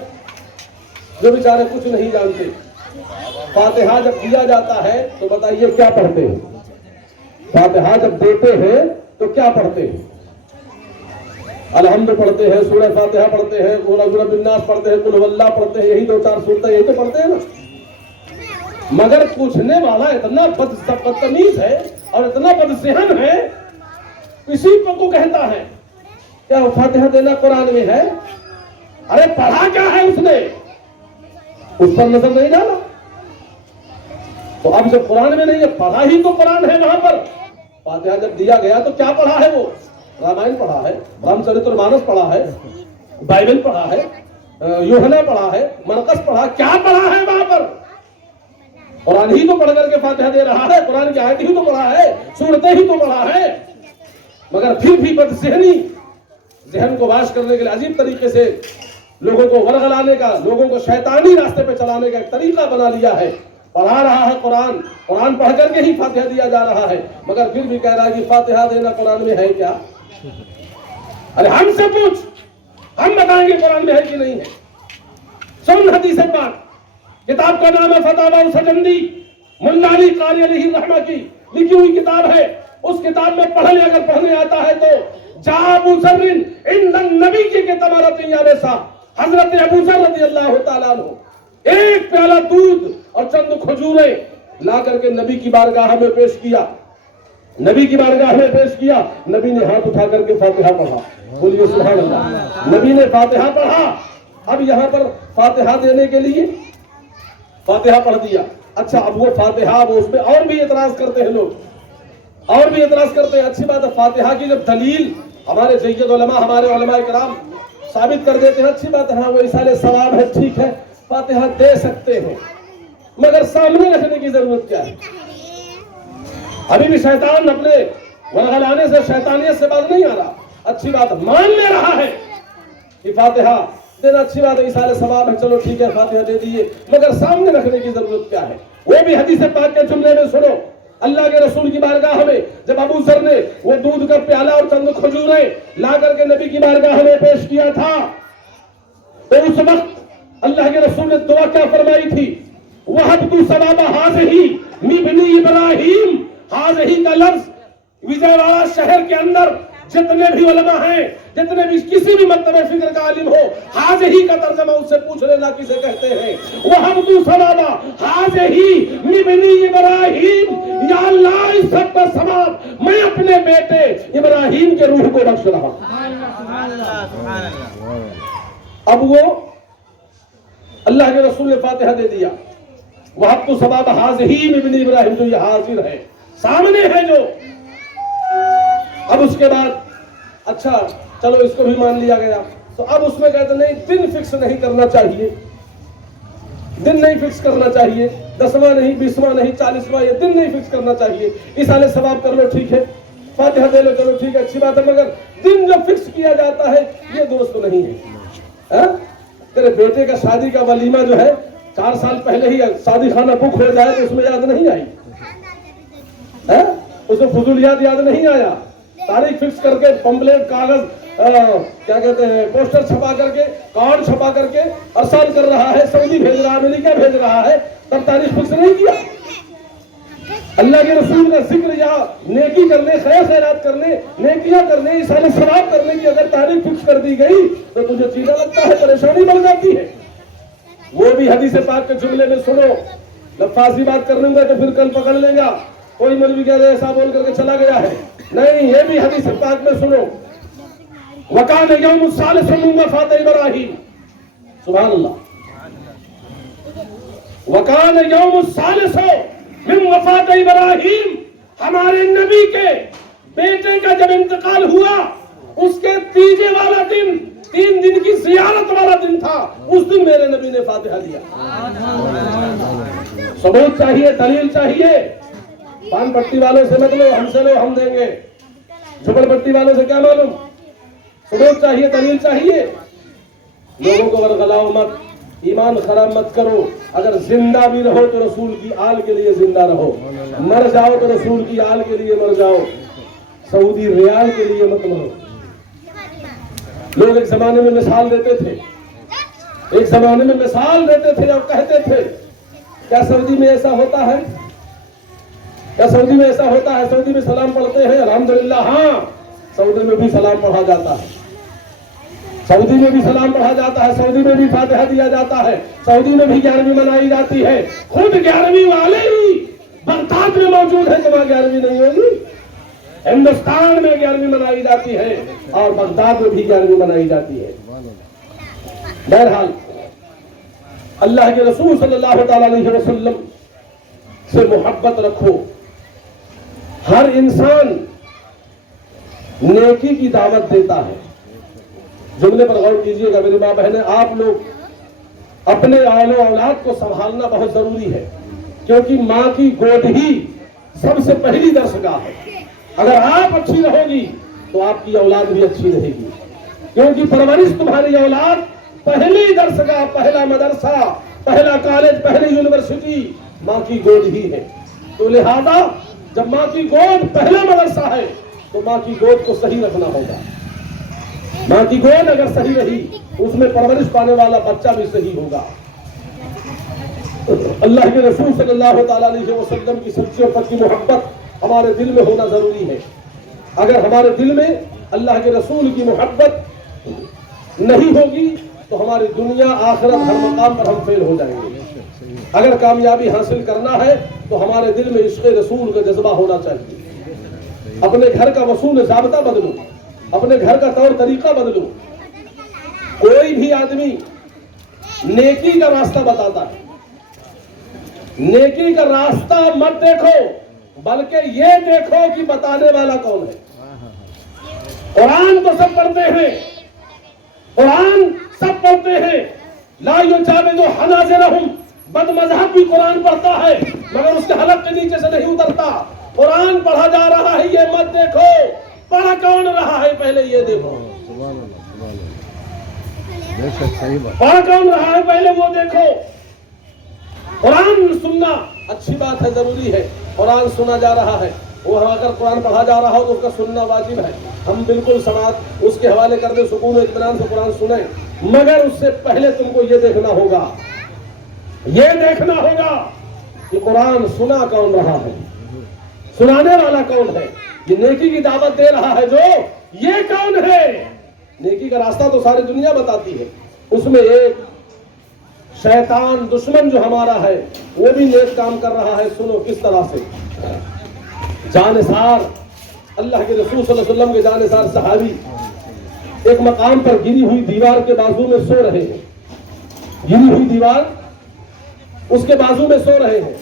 जो बेचारे कुछ नहीं जानते। फातिहा जब दिया जाता है तो बताइए क्या पढ़ते हैं? फातिहा जब देते हैं तो क्या पढ़ते हैं? अलहम्द पढ़ते हैं, सूरह फातिहा पढ़ते हैं, सूरह बिन्नास पढ़ते हैं, कुल हुवल्लाह पढ़ते हैं, यही 2-4 सूरतें यही तो पढ़ते हैं ना। मगर पूछने वाला इतना बदतमीज है और इतना बदसेहन है, इसी को कहता है क्या फातिहा देना कुरान में है? अरे पढ़ा क्या है उसने? उस पर नजर नहीं डाला। तो अब जब कुरान में नहीं है, पढ़ा ही तो कुरान है वहां पर। फातिहा जब दिया गया तो क्या पढ़ा है? वो रामायण पढ़ा है, रामचरितमानस पढ़ा है, बाइबल पढ़ा है, यूहन्ना पढ़ा है, मरकस पढ़ा, क्या पढ़ा है वहां पर? कुरान ही तो पढ़ करके फातिहा दे रहा है, कुरान की आयत ही तो पढ़ा है, सूरतें ही तो पढ़ा है। मगर फिर भी बदज़हनी, ज़हन को वाश करने के लिए अजीब तरीके से लोगों को वरगलाने का, लोगों को शैतानी रास्ते पे चलाने का एक तरीका बना लिया है। पढ़ा रहा है कुरान, कुरान पढ़ करके ही फातिहा दिया जा रहा है, मगर फिर भी कह रहा है कि फातिहा देना कुरान में है क्या? अरे हमसे पूछ, हम बताएंगे कुरान में है कि नहीं है। सुन हदीस पाक, किताब का नाम है फतावा सजंदी, मुल्ला अली कारी अलैहि रहमा की लिखी हुई किताब है। उस किताब में पढ़ने अगर पढ़ने आता है तो जा अबू ज़र्रिन इंदन नबी के तमारत याबसा, हजरत अबू ज़र रज़ियल्लाहु ताला अन्हु एक प्याला दूध और चंद खजूरें ला करके नबी की बारगाह में पेश किया। नबी की बारगाह में पेश किया, नबी ने हाथ उठा करके फातिहा पढ़ा। बोलिए सुभान अल्लाह। नबी ने फातिहा पढ़ा। अब यहाँ पर फातिहा देने के लिए फातिहा पढ़ दिया। अच्छा, अब वो फातिहा, वो उसमें और भी एतराज करते हैं लोग, और भी एतराज करते हैं। अच्छी बात है, फातिहा की जब दलील हमारे जय्यद उलमा, हमारे उलमा इकराम साबित कर देते हैं, अच्छी बात है, हाँ वो इसाले सवाब है, ठीक है, फातिहा दे सकते हैं, मगर सामने रखने की जरूरत क्या है? अभी भी शैतान अपने वरगलाने से, शैतानियत से बात नहीं आ रहा। अच्छी बात मान ले रहा है कि फातिहा देना अच्छी बात है, इसाले सवाब है, चलो ठीक है फातिहा दे दिए, मगर सामने रखने की जरूरत क्या है? वो भी हदीस पाक के जुमले में सुनो। अल्लाह के रसूल की बारगाह में जब अबू ज़र ने वो दूध का प्याला और चंद खजूरें ला करके नबी की बारगाह में पेश किया था, तो उस वक्त अल्लाह के रसूल ने दुआ क्या फरमाई थी? वहब्तु सवाबा हाज़िही मिबनी इब्राहीम। हाज़िही का लफ्ज विजयवाड़ा शहर के अंदर जितने भी उलमा हैं, जितने भी किसी भी मकतबे फिक्र का आलिम हो, हाज़िही का तर्जमा उससे पूछ लेना किसे कहते हैं। वहब्तु सवाबा हाज़िही मिबनी इब्राहीम, या अल्लाह इस सब का सवाब मैं अपने बेटे इब्राहीम के रूह को बख्श रहा हूं। अब वो अल्लाह के रसूल ने फातिहा दे दिया। वहब्तु सवाबा हाज़िही मिबनी इब्राहीम, जो ये हाजिर है, सामने है जो। अब उसके बाद अच्छा चलो इसको भी मान लिया गया, तो अब उसमें कहते नहीं, दिन फिक्स नहीं करना चाहिए, दिन नहीं फिक्स करना चाहिए, 10वां नहीं, 20वां नहीं, 40वां, ये दिन नहीं फिक्स करना चाहिए। इस साले सवाब कर लो, ठीक है, फातिहा दे लो, चलो ठीक है, अच्छी बात है, मगर दिन जो फिक्स किया जाता है ये दुरुस्त नहीं है। तेरे बेटे का शादी का वलीमा जो है 4 साल पहले ही शादी खाना बुक हो जाए तो उसमें याद नहीं आई, उसमें फजूलियात याद नहीं आया। तारीख फिक्स करके पंपलेट, कागज, क्या कहते हैं, पोस्टर छपा करके, कार्ड छपा करके अरसाल कर रहा है, सऊदी भेज रहा है, अमेरिका भेज रहा है, तब तारीख फिक्स नहीं किया। अल्लाह के रसूल का जिक्र या नेकी करने, खैर खैरात करने, नेकियां करने, इसाले सवाब करने की अगर तारीख फिक्स कर दी गई तो तुझे चीज़ा लगता है, परेशानी बढ़ जाती है। वो भी हदीस पाक के जुमले में सुनो। लफाजी बात कर लूंगा तो फिर कल पकड़ लेगा, कोई मौलवी कह रहे ऐसा बोल करके चला गया है, नहीं, ये भी हदीस पाक में सुनो। वकान यौम सालिस मिन वफ़ात इब्राहीम, सुभान अल्लाह। वकान यौम सालिस मिन वफ़ात इब्राहीम, हमारे नबी के बेटे का जब इंतकाल हुआ उसके तीजे वाला दिन, 3 दिन की जियारत वाला दिन था, उस दिन मेरे नबी ने फातिहा दिया। सबूत चाहिए, दलील चाहिए। पान पट्टी वालों से मत लो, हमसे लो, हम देंगे। झुपड़पट्टी वालों से क्या मालूम? सबूत चाहिए, दलील चाहिए। लोगों को वरगलाओ मत, ईमान खराब मत करो। अगर जिंदा भी रहो तो रसूल की आल के लिए जिंदा रहो, मर जाओ तो रसूल की आल के लिए मर जाओ, सऊदी रियाल के लिए मत मरो। लोग एक जमाने में मिसाल देते थे, एक जमाने में मिसाल देते थे और कहते थे क्या सऊदी में ऐसा होता है, क्या सऊदी में ऐसा होता है? सऊदी में सलाम पढ़ते हैं, अल्हम्दुलिल्लाह, हाँ सऊदी में भी सलाम पढ़ा जाता है, सऊदी में भी सलाम पढ़ा जाता है, सऊदी में भी फातिहा दिया जाता है, सऊदी में भी 11वीं मनाई जाती है। खुद 11वीं वाले ही बगदाद में मौजूद है, तो वहां 11वीं नहीं होगी। हिंदुस्तान में 11वीं मनाई जाती है और बगदाद में भी 11वीं मनाई जाती है। बहरहाल अल्लाह के रसूल सल्लल्लाहु अलैहि वसल्लम से मोहब्बत रखो। हर इंसान नेकी की दावत देता है। जुमले पर गौर कीजिएगा मेरी माँ बहनें, आप लोग अपने औलो औलाद को संभालना बहुत जरूरी है, क्योंकि माँ की गोद ही सबसे पहली दरसगाह है। अगर आप अच्छी रहोगी तो आपकी औलाद भी अच्छी रहेगी, क्योंकि परवरिश तुम्हारी औलाद पहली दरसगाह, पहला मदरसा, पहला कॉलेज, पहली यूनिवर्सिटी, माँ की गोद ही है। तो लिहाजा जब माँ की गोद पहला मदरसा है तो माँ की गोद को सही रखना होगा। माँ की गोद अगर सही रही उसमें परवरिश पाने वाला बच्चा भी सही होगा। अल्लाह के रसूल सल्लल्लाहु ताला अलैहि वसल्लम की सच्ची और पक्की मोहब्बत हमारे दिल में होना जरूरी है। अगर हमारे दिल में अल्लाह के रसूल की मोहब्बत नहीं होगी तो हमारी दुनिया आखिरत हर मकाम पर हम फेल हो जाएंगे। अगर कामयाबी हासिल करना है तो हमारे दिल में इश्क़ रसूल का जज्बा होना चाहिए। अपने घर का वसूल ज़ाब्ता बदलो, अपने घर का तौर तरीका बदलो। कोई भी आदमी नेकी का रास्ता बताता है, नेकी का रास्ता मत देखो बल्कि ये देखो कि बताने वाला कौन है। कुरान तो सब पढ़ते हैं, कुरान सब पढ़ते हैं, ला युजाविज़ु हनाजिरहुम, बदमज़हब भी कुरान पढ़ता है मगर उसके हलक के नीचे से नहीं उतरता। कुरान पढ़ा जा रहा है ये मत देखो, पढ़ा कौन रहा है पहले ये देखो। पढ़ा कौन रहा है पहले वो देखो। कुरान सुनना अच्छी बात है, जरूरी है। कुरान सुना जा रहा है, वो अगर कुरान पढ़ा जा रहा हो तो उसका सुनना वाजिब है। हम बिल्कुल समाज उसके हवाले कर दे, सुकून और इत्मीनान से कुरान सुने, मगर उससे पहले तुमको ये देखना होगा, ये देखना होगा कि कुरान सुना कौन रहा है, सुनाने वाला कौन है। ये नेकी की दावत दे रहा है जो, ये कौन है। नेकी का रास्ता तो सारी दुनिया बताती है, उसमें एक शैतान दुश्मन जो हमारा है वो भी नेक काम कर रहा है। सुनो किस तरह से। जानिसार अल्लाह के रसूल सल्लल्लाहु अलैहि वसल्लम के जानिसार सहाबी एक मकाम पर गिरी हुई दीवार के बाजू में सो रहे हैं। गिरी हुई दीवार उसके बाजू में सो रहे हैं।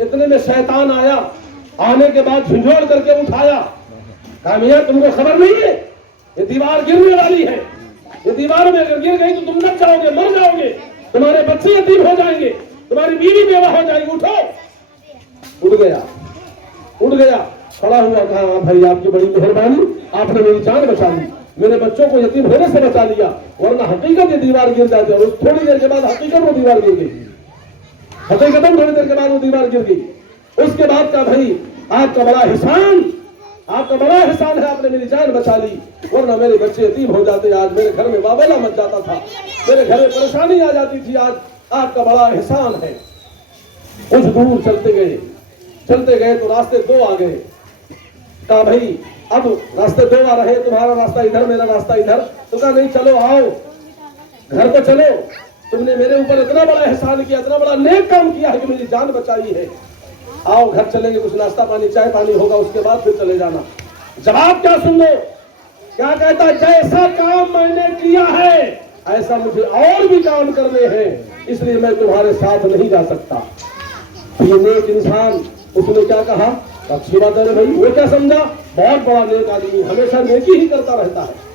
इतने में शैतान आया, आने के बाद झंझोड़ करके उठाया, कहा मियां तुमको खबर नहीं है ये दीवार गिरने वाली है, ये दीवार में अगर गिर गई तो तुम मर जाओगे, मर जाओगे, तुम्हारे बच्चे यतीम हो जाएंगे, तुम्हारी बीवी बेवा हो जाएगी, उठो। उठ गया, उठ गया, खड़ा हुआ, कहा भाई आपकी बड़ी मेहरबानी, आपने मेरी जान बचा ली, मेरे बच्चों को यतीम होने से बचा लिया, वरना हकीकत ये दीवार गिर जाती। और थोड़ी देर के बाद हकीकत वो दीवार गिर गई, हकीकतन थोड़ी देर के बाद वो दीवार गिर गई। उसके बाद का भाई आपका बड़ा एहसान, आपका बड़ा एहसान है, आपने मेरी जान बचा ली, वरना मेरे बच्चे यतीम हो जाते, आज मेरे घर में वाबला मच जाता था, मेरे घर में परेशानी आ जाती थी, आज आपका बड़ा एहसान है। कुछ दूर चलते गए तो रास्ते दो आ गए। कहा भाई अब रास्ते दो आ रहे, तुम्हारा रास्ता इधर, मेरा रास्ता इधर। तो कहा नहीं चलो आओ घर को चलो, तुमने मेरे ऊपर इतना बड़ा एहसान किया, इतना बड़ा नेक काम किया है कि मेरी जान बचाई है, आओ घर चलेंगे, कुछ नाश्ता पानी चाय पानी होगा, उसके बाद फिर चले जाना। जवाब क्या सुन लो, क्या कहता, जैसा काम मैंने किया है ऐसा मुझे और भी काम करने हैं, इसलिए मैं तुम्हारे साथ नहीं जा सकता। ये नेक इंसान, उसने क्या कहा, अच्छी बात है भाई, वो क्या समझा, बहुत बड़ा नेक आदमी, हमेशा नेकी ही करता रहता है।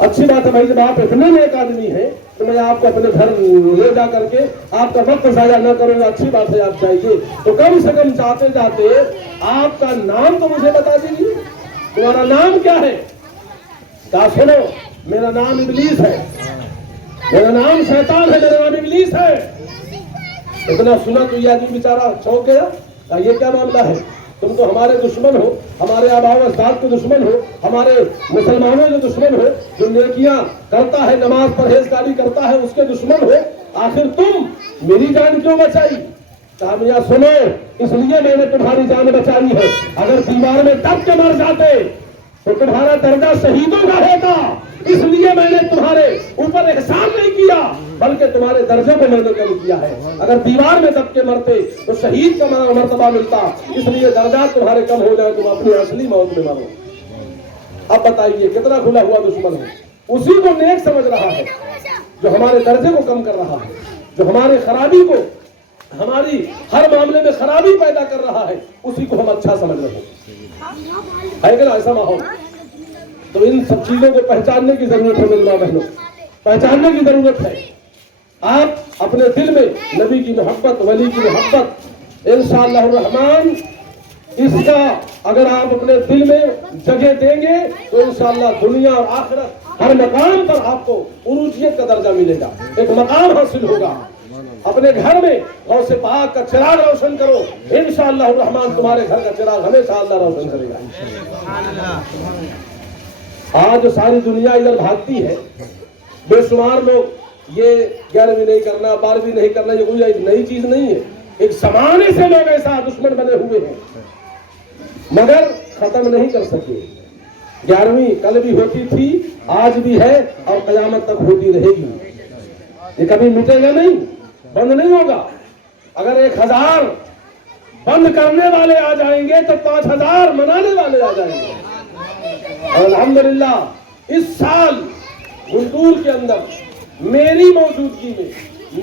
अच्छी बात है भाई, जब आप इतने नेक आदमी हैं तो मैं आपको अपने घर ले जा करके आपका वक्त ज़ाया न करूंगा, अच्छी बात है आप जाइए। तो कम से कम जाते जाते आपका नाम तो मुझे बता दीजिए, तुम्हारा नाम क्या है। क्या सुनो, मेरा नाम इब्लीस है, मेरा नाम शैतान है, मेरा नाम इब्लीस है। इतना सुना तो ये आदमी बेचारा चौंक गया, ये क्या मामला है, तुम तो हमारे दुश्मन हो, हमारे आबाओ अजदाद के दुश्मन हो, हमारे मुसलमानों के दुश्मन हो, जो नेकियां करता है, नमाज परहेजगारी करता है, उसके दुश्मन हो, आखिर तुम मेरी जान क्यों बचाई। कहा मियां सुनो, इसलिए मैंने तुम्हारी जान बचाई है, अगर दीवार में दब के मर जाते तो तुम्हारा दर्जा शहीदों का होता, इसलिए मैंने तुम्हारे ऊपर एहसान नहीं किया बल्कि तुम्हारे दर्जे को मैंने कम किया है। अगर दीवार में दब के मरते तो शहीद का मर्तबा मिलता, इसलिए दर्जा तुम्हारे कम हो जाए, तुम अपनी असली मौत में मरो। अब बताइए कितना खुला हुआ दुश्मन है, उसी को नेक समझ रहा है जो हमारे दर्जे को कम कर रहा है, जो हमारे खराबी को, हमारी हर मामले में खराबी पैदा कर रहा है, उसी को हम अच्छा समझ रहे हैं। है कि ना ऐसा माहौल। तो इन सब चीजों को पहचानने की जरूरत है मेरे माँ बहनों, पहचानने की जरूरत है। आप अपने दिल में नबी की मोहब्बत, वली की मोहब्बत, इंशाअल्लाह रहमान, इसका अगर आप अपने दिल में जगह देंगे तो इंशाअल्लाह दुनिया और आखिरत हर मकाम पर आपको उरूजियत का दर्जा मिलेगा, एक मकाम हासिल होगा। अपने घर में गौस पाक का चिराग रोशन करो, इंशाअल्लाह रहमान तुम्हारे घर का चिराग हमेशा अल्लाह रोशन करेगा। आज जो सारी दुनिया इधर भागती है, बेशुमार लोग, ये 11वीं नहीं करना, 12वीं नहीं करना, ये कोई नई चीज नहीं है। एक जमाने से लोग ऐसा दुश्मन बने हुए हैं मगर खत्म नहीं कर सके। 11वीं कल भी होती थी, आज भी है और कयामत तक होती रहेगी। ये कभी मिटेगा नहीं, बंद नहीं होगा। अगर 1000 बंद करने वाले आ जाएंगे तो 5000 मनाने वाले आ जाएंगे। और अल्हम्दुलिल्लाह इस साल गुंटूर के अंदर मेरी मौजूदगी में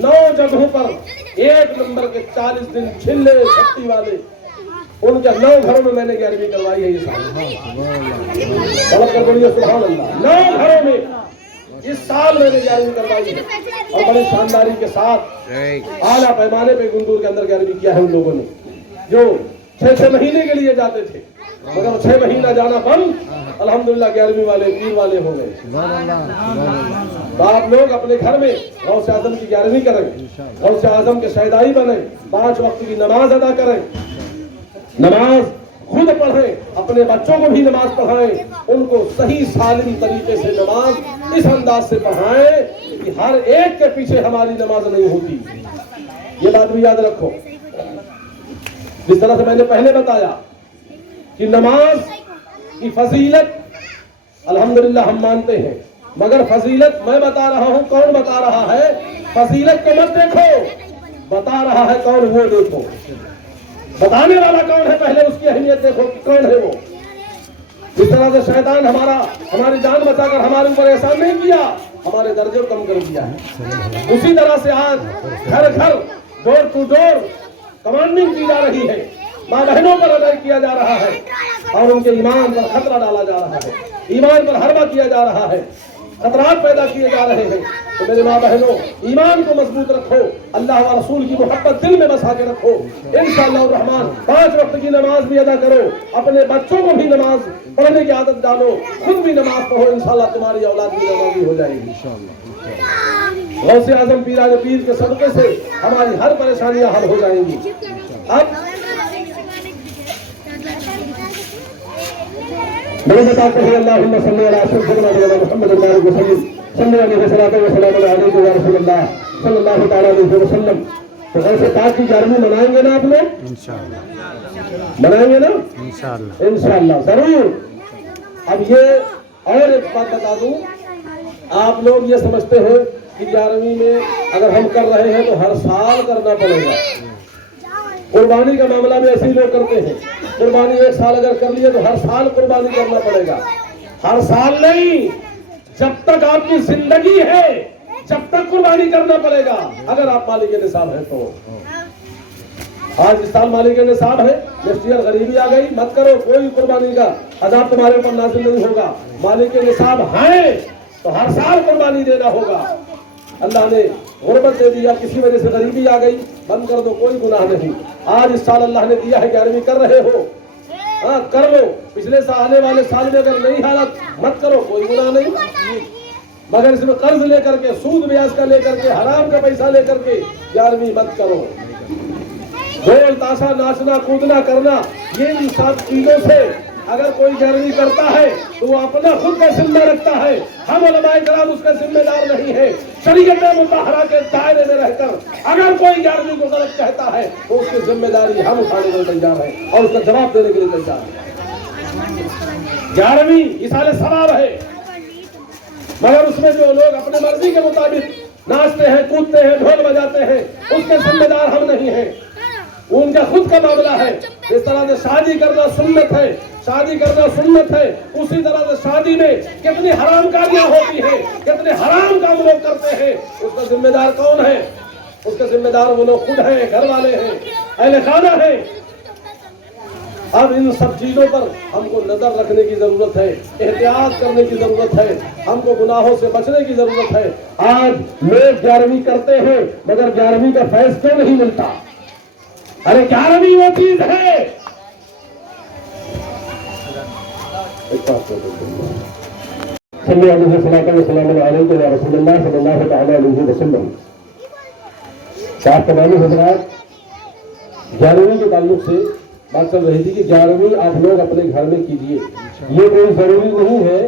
9 जगहों पर 1 नंबर के 40 दिन छिल्ले छत्ती वाले, उनके 9 घरों में मैंने 11वीं करवाई है ये साल। तलब कर बोलिए सुभान अल्लाह। 9 घरों में इस साल मैंने 11वीं करवाई है और बड़ी शानदारी के साथ आला पैमाने पे गुंटूर के अंदर 11वीं किया है उन लोगों ने जो 6-6 महीने के लिए जाते थे, मगर 6 महीना जाना बंद, अल्हम्दुलिल्लाह 11वीं वाले 3 वाले हो गए। तो आप लोग अपने घर में गौसे आजम की 11वीं करें, गौसे आजम के शहदाई बने, 5 वक्त की नमाज अदा करें, नमाज खुद पढ़ें, अपने बच्चों को भी नमाज पढ़ाएं, उनको सही सालिम तरीके से नमाज इस अंदाज से पढ़ाएं कि हर एक के पीछे हमारी नमाज नहीं होती। ये बात भी याद रखो। जिस तरह से मैंने पहले बताया कि नमाज की फजीलत अल्हम्दुलिल्लाह हम मानते हैं, मगर फजीलत मैं बता रहा हूं, कौन बता रहा है? फजीलत को मत देखो, बता रहा है कौन, वो देखो। बताने वाला कौन है, पहले उसकी अहमियत देखो कि कौन है वो। इस तरह से शैतान हमारी जान बचाकर हमारे ऊपर एहसान नहीं किया, हमारे दर्जे को कम कर दिया है। उसी तरह से आज घर घर डोर टू डोर कमांडिंग की जा रही है, माँ बहनों पर अमल किया जा रहा है और उनके ईमान पर खतरा डाला जा रहा है, ईमान पर हरबा किया जा रहा है, खतरात पैदा किए जा रहे हैं। तो मेरे माँ बहनों, ईमान को मजबूत रखो, अल्लाह व रसूल की मोहब्बत दिल में बसा के रखो। इंशाअल्लाह रहमान 5 वक्त की नमाज भी अदा करो, अपने बच्चों को भी नमाज पढ़ने की आदत डालो, खुद भी नमाज पढ़ो, इंशाअल्लाह तुम्हारी औलाद भी नमाजी हो जाएगी। गौसे आजम पीराने पीर के सदक़े से हमारी हर परेशानियां हल हो जाएंगी। अब मेरे बताते हैं अल्लाहुम्मा सल्ली अला सय्यिदना मुहम्मद बारिक वसल्लम सल्लल्लाहु अलैहि वसल्लम सल्लल्लाहु तआला अलैहि वसल्लम। तो गौसे पाक की 11वीं मनाएंगे ना आप लोग? इंशाअल्लाह मनाएंगे ना? इंशाअल्लाह जरूर। अब ये और एक बात बता दूं, आप लोग ये समझते हैं कि 11वीं में अगर हम कर रहे हैं तो हर साल करना पड़ेगा। कुर्बानी का मामला भी ऐसे ही लोग करते हैं, कुर्बानी 1 साल अगर कर लिए तो हर साल कुर्बानी करना पड़ेगा। हर साल नहीं, जब तक आपकी जिंदगी है जब तक कुर्बानी करना पड़ेगा, अगर आप मालिक निसाब है तो। आज इस साल मालिक निसाब है, नेक्स्ट ईयर गरीबी आ गई, मत करो, कोई कुर्बानी का अजाब तुम्हारे ऊपर नाज़िल नहीं होगा। मालिक निसाब है तो हर साल कुर्बानी देना होगा। अल्लाह ने गुर्बत दे दिया, किसी वजह से गरीबी आ गई, बंद कर दो, कोई गुनाह नहीं। आज इस साल अल्लाह ने दिया है, 11वीं कर रहे हो, हाँ कर लो। पिछले साल आने वाले साल में अगर नई हालत, मत करो, कोई गुनाह नहीं। मगर इसमें कर्ज लेकर के, सूद ब्याज का लेकर के, हराम का पैसा लेकर के 11वीं मत करो। ढोल ताशा नाचना कूदना करना, ये इन सब चीजों से अगर कोई 11वीं करता है तो वो अपना खुद का जिम्मा रखता है। हम उलमाए कराम उसका जिम्मेदार नहीं है। शरीयत मुताहरा के दायरे में रहकर अगर कोई 11वीं को गलत कहता है तो उसकी जिम्मेदारी हम उठाने के लिए तैयार है और उसका जवाब देने के लिए तैयार है। 11वीं इसाले सवाब है, मगर उसमें जो लोग अपने मर्जी के मुताबिक नाचते हैं, कूदते हैं, ढोल बजाते हैं, उसके जिम्मेदार हम नहीं हैं, उनका खुद का मामला है। इस तरह से शादी करना सुन्नत है, शादी करना सुन्नत है। उसी तरह से शादी में कितनी हराम कारियां होती हैं, कितने हराम काम लोग करते हैं, उसका जिम्मेदार कौन है? उसका जिम्मेदार वो लोग खुद हैं, घर वाले हैं, अहले खाना है। अब इन सब चीजों पर हमको नजर रखने की जरूरत है, एहतियात करने की जरूरत है, हमको गुनाहों से बचने की जरूरत है। आज लोग 11वीं करते हैं मगर 11वीं का फैज़ क्यों नहीं मिलता? अरे 11वीं वो चीज है। साथ तमाम हजरात, 11वीं के ताल्लुक से बात चल रही थी कि 11वीं आप लोग अपने घर में कीजिए। ये कोई जरूरी नहीं है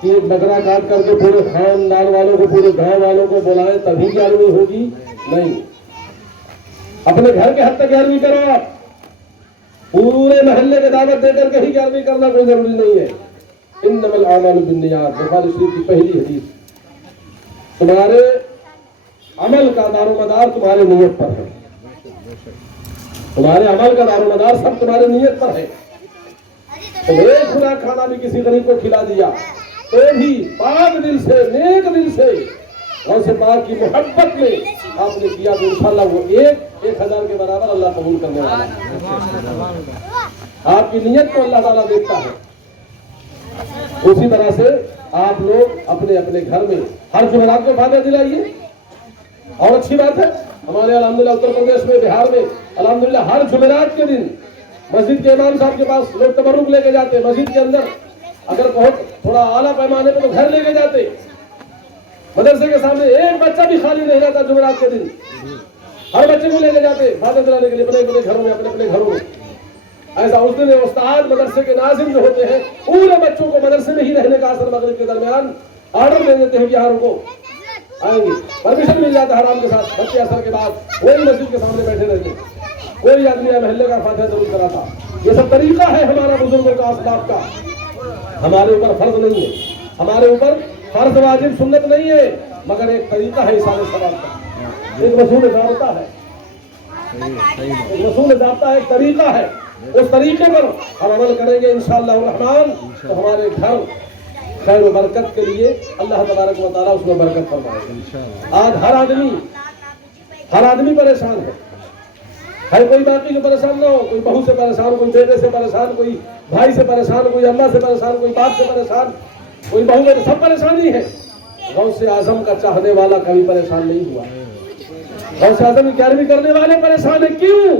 कि एक बकरा काट करके पूरे खानदान वालों को, पूरे गांव वालों को बुलाएं तभी 11वीं होगी, नहीं। अपने घर के हद तक 11वीं करो आप, पूरे महल्ले के दावत देकर के ही 11वीं करना कोई जरूरी नहीं है। इन्नमल आमालु बिन्नियात, बुखारी शरीफ की पहली हदीस। तुम्हारे अमल का दारोमदार तुम्हारे नियत पर है, तुम्हारे अमल का दारोमदार सब तुम्हारे नियत पर है। तुम एक खुराक खाना भी किसी गरीब को खिला दिया तो भी पाक दिल से, नेक दिल से, और से पाक की मोहब्बत में आपने किया तो इंशाअल्लाह वो 1,000 के बराबर अल्लाह कबूल करने वाला है। आपकी नियत को अल्लाह ताला देखता है। उसी तरह से आप लोग अपने अपने घर में हर जुमेरात को फातिहा दिलाइए। और अच्छी बात है, हमारे अल्हम्दुलिल्लाह उत्तर प्रदेश में, बिहार में अल्हम्दुलिल्लाह हर जुमेरात के दिन मस्जिद के इमाम साहब के पास लोग तबर्रुक लेके जाते हैं। मस्जिद के अंदर अगर बहुत थोड़ा आला पैमाने पे तो घर लेके जाते। मदरसे के सामने एक बच्चा भी खाली नहीं रहता जुमेरात के दिन, हर बच्चे को लेके जाते फातिहा दिलाने के लिए अपने अपने घरों में, अपने अपने घरों में। ऐसा उस दिन उस्ताद मदरसे के नाज़िम जो होते हैं पूरे बच्चों को मदरसे में ही रहने का असर मगरिब के दरमियान ऑर्डर दे देते हैं कि यहाँ रुको, आएंगे, परमिशन मिल जाता है हराम के साथ। बच्चे असर के बाद वही मस्जिद के सामने बैठे रहते, कोई आदमी महल्ले का फातिहा जरूर करा था। ये सब तरीका है हमारा बुजुर्गों का, असबाब का। हमारे ऊपर फर्ज नहीं है, हमारे ऊपर फर्ज वाजिब सुन्नत नहीं है, मगर एक तरीका है इसाले सवाब का, एक वसूल ज़ाब्ता है, एक वसूल ज़ाब्ता है, एक तरीका है। उस तरीके पर हम अमल करेंगे इंशाअल्लाह रहमान तो हमारे घर खैर व बरकत के लिए अल्लाह तबारक व तआला उसमें बरकत फरमाएगा। आज हर आदमी परेशान है, हर कोई बाकी जो परेशान ना हो, कोई बहू से परेशान, कोई बेटे से परेशान, कोई भाई से परेशान, कोई अम्मा से परेशान, कोई बाप से परेशान, कोई बहू में, सब परेशानी है। गौसे आजम का चाहने वाला कभी परेशान नहीं हुआ। गौसे आजम की 11वीं करने वाले परेशान है, क्यों?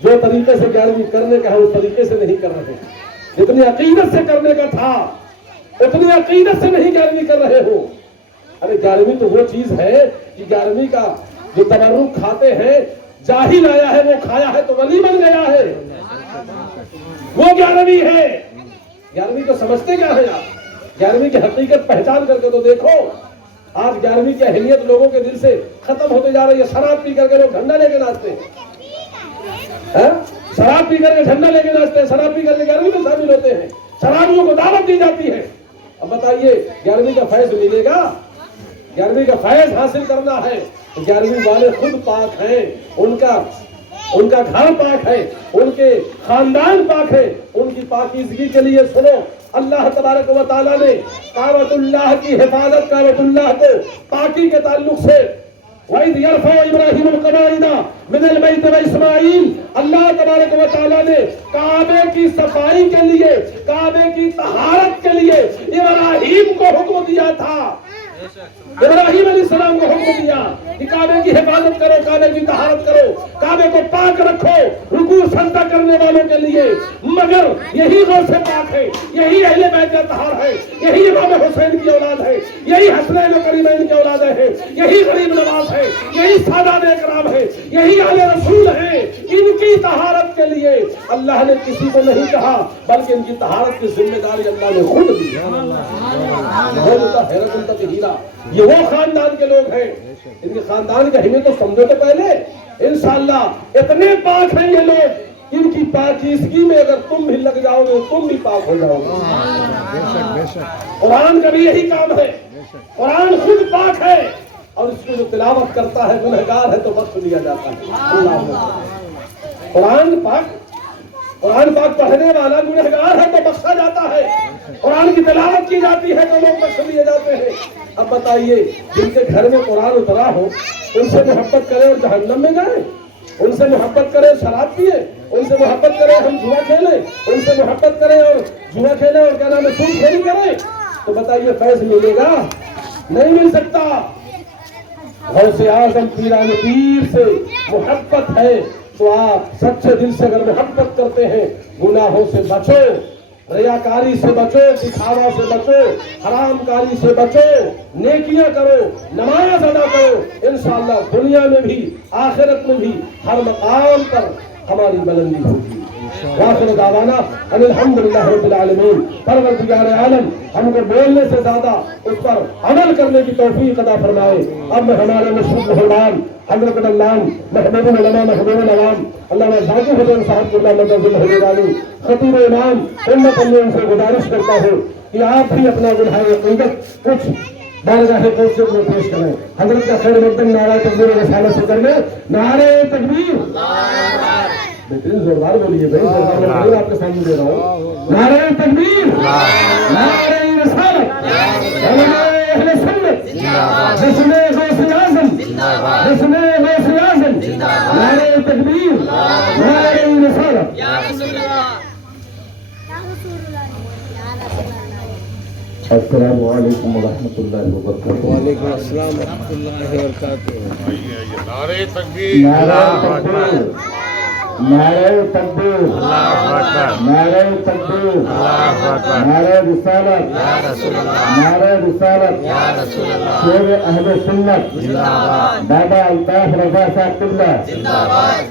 जो तरीके से 11वीं करने का है उस तरीके से नहीं कर रहे। जितनी अकीदत से करने का था उतनी अकीदत से नहीं 11वीं कर रहे हो। अरे 11वीं तो वो चीज है कि 11वीं का जो तबर्रुक खाते हैं, जाहिल आया है वो खाया है तो वली बन गया है, वो 11वीं है। 11वीं को समझते क्या है आप? 11वीं की हकीकत पहचान करके तो देखो। आज 11वीं की अहलियत लोगों के दिल से खत्म होते जा रही है। शराब पी करके लोग झंडा लेके नाचते हैं, शराब पी करके झंडा लेके नाचते हैं, शराब पी करके 11वीं में शामिल होते हैं, शराबियों को दावत दी जाती है। अब बताइए 11वीं का फैज मिलेगा? 11वीं का फैज हासिल करना है तो 11वीं वाले खुद पाक हैं, उनका घर पाक है, उनके खानदान पाक है। उनकी पाकीज़गी के लिए सुनो, अल्लाह तबारक व तआला ने काबतुल्लाह की हिफाजत, काबतुल्लाह को पाकी के ताल्लुक से वइद यरफा इब्राहीमुल कवाइदा मिनल बैत व इस्माईल, अल्लाह तबारक व तआला ने काबे की सफाई के लिए, काबे की तहारत के लिए इब्राहीम को हुक्म दिया था। इब्राहीम अलैहिस्सलाम को हुक्म दिया कि काबे की हिफाजत करो, काबे की तहारत करो, काबे को पाक रखो रुकू सजदा करने वालों के लिए। मगर यही गौसे पाक है, यही अहले बैत तहार है, यही इमाम हुसैन की औलाद है, यही हसनैन व करीमैन की औलाद है, यही गरीब नवाज है, यही सादात इकराम है, यही आले रसूल है। इनकी तहारत के लिए अल्लाह ने किसी को नहीं कहा, बल्कि इनकी तहारत की जिम्मेदारी अल्लाह ने खुद दी। ये वो खानदान के लोग हैं, इनके खानदान की अहमियत तो समझो तो पहले। इंशाअल्लाह इतने पाक हैं ये लोग, इनकी पाकीज़गी में अगर तुम भी लग जाओगे तुम भी पाक हो जाओगे। कुरान का भी यही काम है, कुरान खुद पाक है और इसको जो तिलावत करता है गुनहगार है तो बख्श दिया जाता है। अल्लाह कुरान पाक पढ़ने वाला गुनहगार है तो बख्शा जाता है, कुरान की तिलावत की जाती है तो लोग बख्श दिए जाते हैं। अब बताइए जिनके घर में कुरान उतरा हो उनसे मोहब्बत करें और जहन्नम में जाए, उनसे मोहब्बत करें शराब पिए, उनसे मोहब्बत करें हम जुआ खेलें, उनसे मोहब्बत करें और जुआ खेलें और क्या नाम है सूद खेली करें, तो बताइए फैज मिलेगा? नहीं मिल सकता। गौसे आज़म पीराने पीर से मोहब्बत है तो आप सच्चे दिल से अगर मोहब्बत करते हैं गुनाहों से बचो, रियाकारी से बचो, दिखावा से बचो, हरामकारी से बचो, नेकियां करो, नमाज अदा करो। इंशाअल्लाह दुनिया में भी आखिरत में भी हर मकाम पर हमारी बुलंदी होगी। वाखिर दावाना अल्हम्दुलिल्लाह रब्बिल आलमीन। परवरदिगार आलम हमको बोलने से ज्यादा उस पर अमल करने की तौफीक अता फरमाए। अब मैं हमारे मुशर्रफ मेहमान हज़रत अल्लाह महबूब उलमा महबूब अवाम अल्लामा ज़ाकिर हुसैन साहब की मेहरबानी खतीब इमाम उम्मत से गुजारिश करता हूँ कि आप भी अपना गुनाह अक़ीदत कुछ बारगाह क़ुद्स में पेश करें। हज़रत का खैर मक़दम नारे तकबीर व रिसालत से करने नारे तकबीर। बेहतरीन जोरदार बोलिए भाई, जोरदार बोलिए, आपके सामने दे रहा हूँ। नारे तकबीर, नारे रिसालत, अहले सुन्नत जिन्दाबाद, जिसने गौसे आज़म जिंदाबाद, जिसने गौसे आज़म जिंदाबाद, नारे तकबीर, नारे रिसालत। अस्सलामु अलैकुम व रहमतुल्लाहि व बरकातुहू। वालेकुम अस्सलाम व रहमतुल्लाहि व बरकातुहू। नारे तकबीर, नारे तकबीर, नारे तकबीर, नारे तकबीर, नारे रिसालत, नारे रिसालत, शेर अहले सुन्नत जिंदाबाद, बाबा अल्ताफ रज़ा साहब क़िबला जिंदाबाद,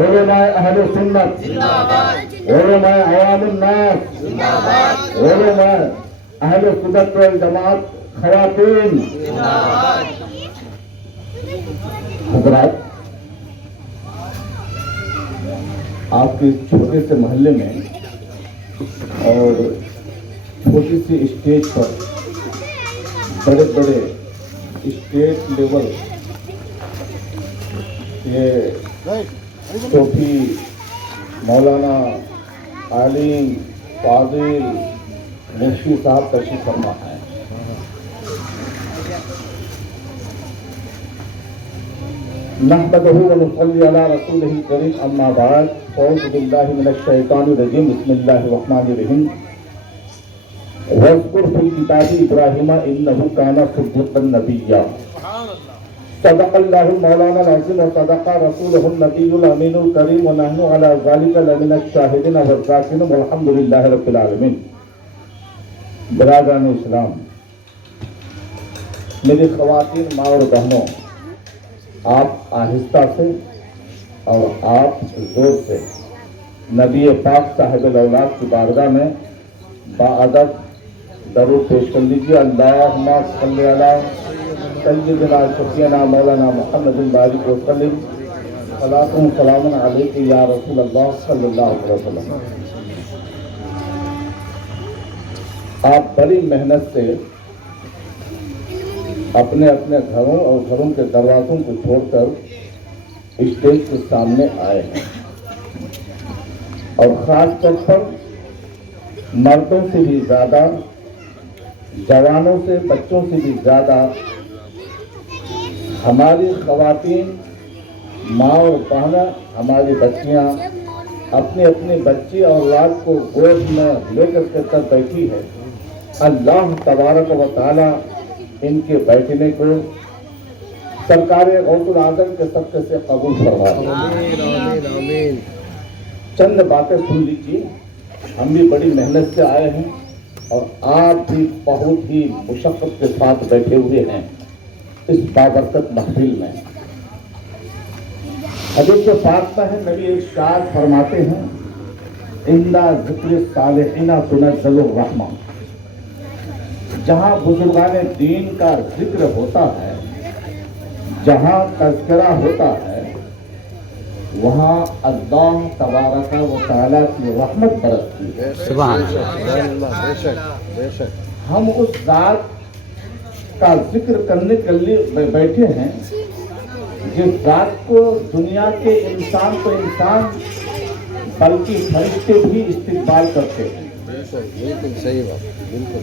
उलमाए अहले सुन्नत जिंदाबाद, उलमाए अवामुन नास जिंदाबाद, उलमाए अहले सुन्नत वल जमात ख़वातीन जिंदाबाद। हज़रात, आपके छोटे से मोहल्ले में और छोटी सी स्टेज पर बड़े बड़े स्टेट लेवल ये टोपी मौलाना आलिम फाजिल मुफ्ती साहब तशरीफ फरमा है। नहमदुहु व नुसल्ली अला रसूलिहिल करीम, अम्मा बाद, औज़ु बिल्लाहि मिनश शैतानिर रजीम, बिस्मिल्लाहिर रहमानिर रहीम। वज़्कुर फिल किताबि इब्राहीम इन्नहु काना सिद्दीक़न नबिय्या। सदक़ल्लाहुल मौलानाल अज़ीम व सदक़ा रसूलुहुन नबियुल अमीनुल करीम व नहनु अला ज़ालिका लमिनश शाहिदीन व ज़ाकिरीन वल्हम्दुलिल्लाहि रब्बिल आलमीन। बिरादरान इस्लाम, मेरी ख़वातीन माँ और बहनों, आप आहिस्ता से और आप जोर से नबी पाक साहिब औलाद की बारगाह में बाअदब दरूद पेश कर लीजिए। अल्लाहुम्मा सल्ली अला सय्यिदिना शफीना मौलाना मुहम्मदिन बारिक वसल्लिम सलातुन सलामुन अलैका या रसूल अल्लाह सल्लल्लाहु अलैहि वसल्लम। आप बड़ी मेहनत से अपने अपने घरों और घरों के दरवाजों को छोड़कर स्टेज के सामने आए हैं और खास तौर पर मर्दों से भी ज्यादा, जवानों से, बच्चों से भी ज्यादा हमारी ख़वातीन माँ और बहना, हमारी बच्चियाँ अपने अपने बच्चे और औलाद को गोद में लेकर कर बैठी है। अल्लाह तबारक व तआला इनके बैठने को सरकार गौसुल आज़म के सबके से कबूल फरमाए। चंद बातें सुन लीजिए। हम भी बड़ी मेहनत से आए हैं और आप भी बहुत ही मुशक्क़त के साथ बैठे हुए हैं इस बाबरकत महफिल में। हदीस पाक में है, नबी इरशाद फरमाते हैं, इन्ना ज़िक्र सालिहीना तुनज़्ज़लुर रहमा। जहाँ बुजुर्गाने दीन का जिक्र होता है, जहाँ तज़किरा होता है, वहाँ अल्लाह तबारक व तआला की रहमत बरसती है। सुभान अल्लाह। हम उस ज़ात का जिक्र करने के लिए बैठे हैं जिस ज़ात को दुनिया के इंसान तो इंसान बल्कि फरिश्ते भी इस्तेमाल करते हैं। बिल्कुल सही बात, बिल्कुल।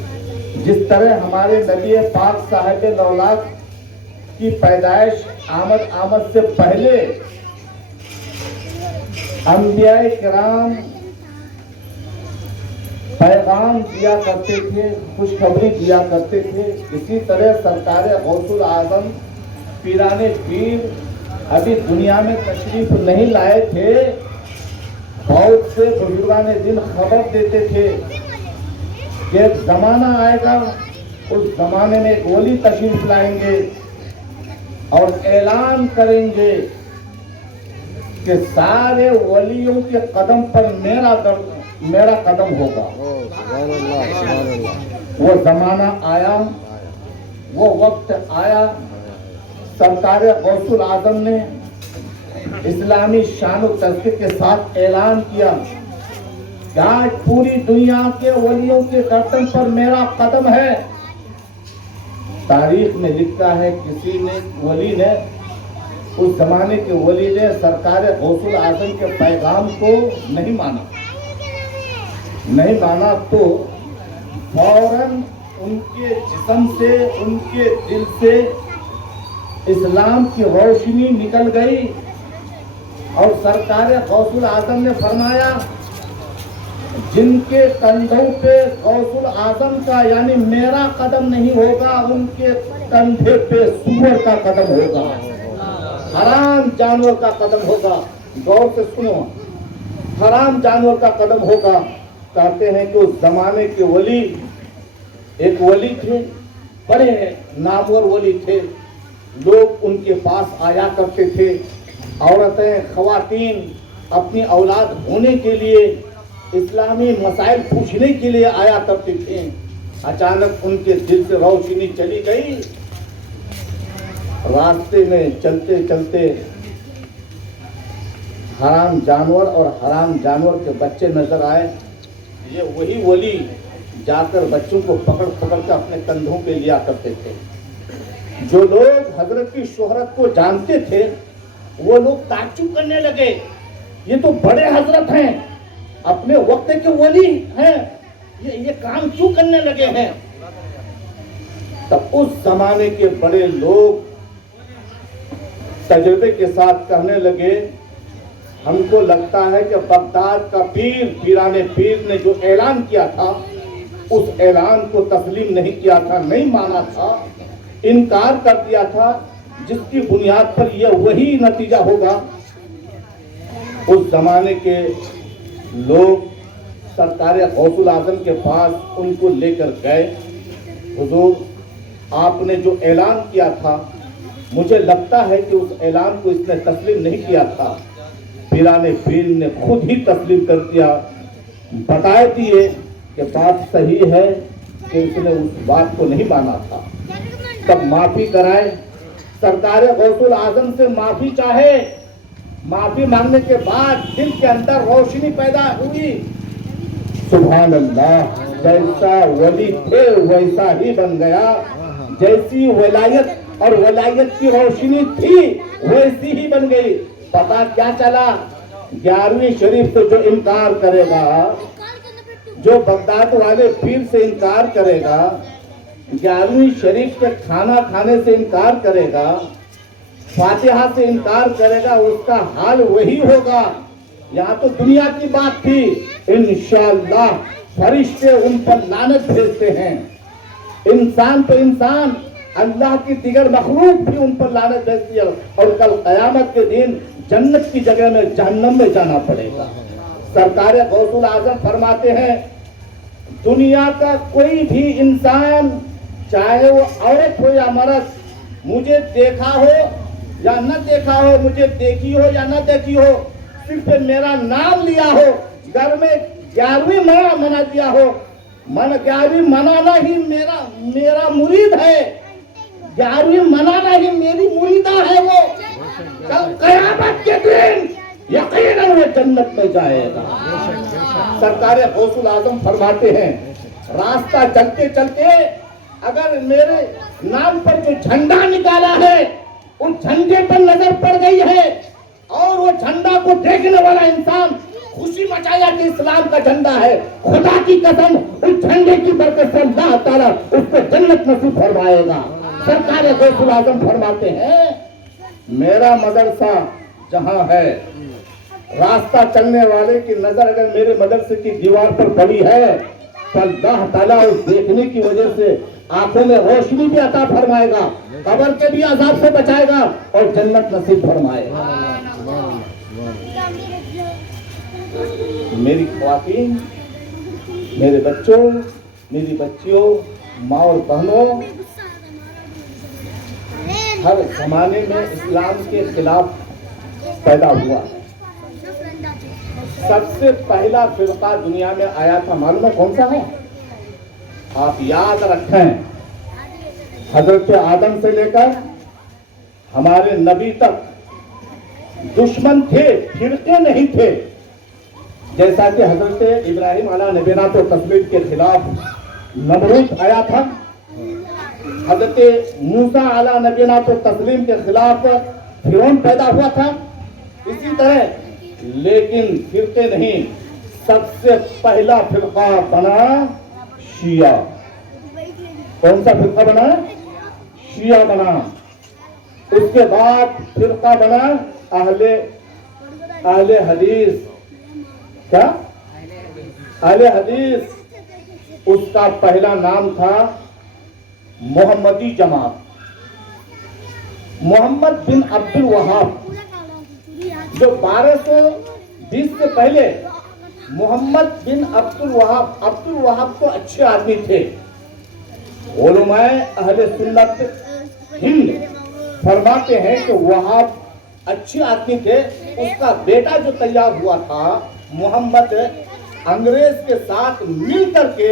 जिस तरह हमारे नबी पाक साहिब औलाद की पैदाइश आमद से पहले अंबियाए किराम पैगाम दिया करते थे, खुशखबरी दिया करते थे, इसी तरह सरकार गौसुल आज़म पीराने पीर अभी दुनिया में तशरीफ नहीं लाए थे बहुत से बुजुर्गान दिन खबर देते थे कि एक जमाना आएगा, उस जमाने में एक वली तशरीफ लाएंगे और ऐलान करेंगे कि सारे वलियों के कदम पर मेरा कदम होगा। वो जमाना आया, वो वक्त आया। सरकार गौसुल आजम ने इस्लामी शान और तज़किर के साथ ऐलान किया कि आज पूरी दुनिया के वलियों के गर्दन पर मेरा कदम है। तारीख में लिखता है किसी ने वली ने, उस जमाने के वली ने सरकार गौसुल आजम के पैगाम को नहीं माना तो फौरन उनके जिस्म से, उनके दिल से इस्लाम की रोशनी निकल गई और सरकार गौसुल आजम ने फरमाया जिनके कंधों पे गौसुल आजम का यानी मेरा कदम नहीं होगा, उनके कंधे पे सूअर का कदम होगा, हराम जानवर का कदम होगा। गौर से सुनो, हराम जानवर का कदम होगा। कहते हैं कि उस जमाने के वली, एक वली थे, बड़े नामवर वली थे, लोग उनके पास आया करते थे। औरतें, ख़वातीन अपनी औलाद होने के लिए, इस्लामी मसाइल पूछने के लिए आया करते थे। अचानक उनके दिल से रोशनी चली गई। रास्ते में चलते चलते हराम जानवर और हराम जानवर के बच्चे नजर आए। ये वही वली जाकर बच्चों को पकड़ पकड़ कर अपने कंधों पे लिया करते थे। जो लोग हजरत की शोहरत को जानते थे वो लोग ताज्जुब करने लगे, ये तो बड़े हजरत हैं, अपने वक्त के वली हैं, ये काम क्यों करने लगे हैं। तब उस जमाने के बड़े लोग तजुर्बे के साथ कहने लगे, हमको लगता है कि बगदाद का पीराने पीर ने जो ऐलान किया था उस ऐलान को तस्लीम नहीं किया था, नहीं माना था, इनकार कर दिया था, जिसकी बुनियाद पर यह वही नतीजा होगा। उस जमाने के लोग सरकार गौसुल आजम के पास उनको लेकर गए। हुजूर, आपने जो ऐलान किया था, मुझे लगता है कि उस ऐलान को इसने तस्लीम नहीं किया था। पीराने पीर ने खुद ही तस्लीम कर दिया, बता दिए कि बात सही है कि इसने उस बात को नहीं माना था। तब माफी कराए, सरकार गौसुल आजम से माफी चाहे। माफी मांगने के बाद दिल के अंदर रोशनी पैदा हुई। सुभान अल्लाह, जैसा वली थे वैसा ही बन गया। जैसी वलायत और वलायत की रोशनी थी वैसी ही बन गई। पता क्या चला, 11वीं शरीफ से जो इनकार करेगा, जो बगदाद वाले पीर से इनकार करेगा, 11वीं शरीफ के खाना खाने से इनकार करेगा, फातिहा से इनकार करेगा, उसका हाल वही होगा। यहाँ तो दुनिया की बात थी, इंशाअल्लाह फरिश्ते उन पर लानत भेजते हैं। इंसान तो इंसान, अल्लाह की दिगर मखलूक भी उन पर लानत भेजती है और कल क़यामत के दिन जन्नत की जगह में जहन्नम में जाना पड़ेगा। सरकार गौसुल आजम फरमाते हैं, दुनिया का कोई भी इंसान, चाहे वो औरत हो या मर्द, मुझे देखा हो या न देखा हो, मुझे देखी हो या न देखी हो, सिर्फ मेरा नाम लिया हो, घर में 11वीं मना दिया हो, 11वीं मनाना ही मेरा मुरीद है, 11वीं मनाना ही मेरी मुरीदा है। वो कल क़यामत के दिन यकीनन वो जन्नत में जाएगा। सरकार गौसुल आजम फरमाते हैं, रास्ता चलते चलते अगर मेरे नाम पर जो झंडा निकाला है उस झंडे पर नजर पड़ गई है और वो झंडा को देखने वाला इंसान खुशी मचाया कि इस्लाम का झंडा है, खुदा की कसम उस झंडे की बरकत से अल्लाह ताला उसको जन्नत नसीब फरमाएगा। सरकार गौसुल आजम फरमाते हैं, मेरा मदरसा जहां है, रास्ता चलने वाले की नजर अगर मेरे मदरसे की दीवार पर पड़ी है तो अल्लाह ताला उस देखने की वजह से आंखों में रोशनी भी अता फरमाएगा, कब्र के भी अजाब से बचाएगा और जन्नत नसीब फरमाएगा। तो मेरी ख्वातीन, मेरे बच्चों, मेरी बच्चियों, माँ और बहनों, हर जमाने में इस्लाम के खिलाफ पैदा हुआ। सबसे पहला फिरका दुनिया में आया था, मालूम है कौन सा है? आप याद रखें, हजरत आदम से लेकर हमारे नबी तक दुश्मन थे, फिरके नहीं थे। जैसा कि हजरत इब्राहिम अला नबीना तो तस्लीम के खिलाफ नमरूद आया था, हजरत मूसा अला नबीना तो तस्लीम के खिलाफ फिरौन पैदा हुआ था। इसी तरह लेकिन फिरके नहीं, सबसे पहला फिरका बना शिया। कौन सा फिरका बना? शिया बना। उसके बाद फिरका बना अहले हदीस। क्या? अहले हदीस। उसका पहला नाम था मोहम्मदी जमात। मोहम्मद बिन अब्दुल वहाब, जो 1220 से पहले मोहम्मद बिन अब्दुल वहाब तो अच्छे आदमी थे। उलमाए अहले सुन्नत हिंद फरमाते हैं कि वहाब अच्छे आदमी थे। उसका बेटा जो तैयार हुआ था मोहम्मद, अंग्रेज के साथ मिल करके,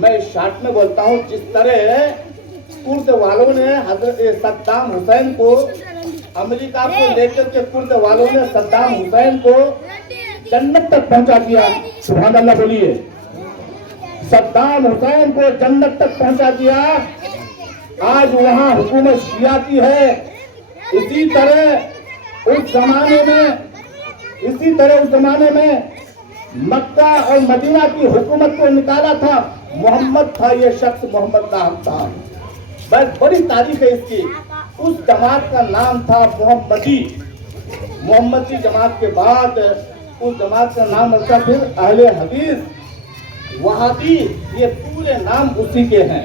मैं शार्ट में बोलता हूँ, जिस तरह कुर्द वालों ने हजरत सद्दाम हुसैन को, अमेरिका को लेकर के कुर्द वालों ने सद्दाम हुसैन को जन्नत तक पहुंचा दिया। सुभान अल्लाह बोलिए। सद्दाम हुसैन को जन्नत तक पहुंचा दिया। आज वहां हुकूमत शिया की है। इसी तरह उस जमाने में मक्का और मदीना की हुकूमत को निकाला था मोहम्मद था। ये शख्स मोहम्मद नाम था। बस बड़ी तारीख है इसकी। उस जमात का नाम था मोहम्मदी जमात के बाद उस जमात का नाम रखा फिर अहले हदीस वहाबी। ये पूरे नाम उसी के हैं।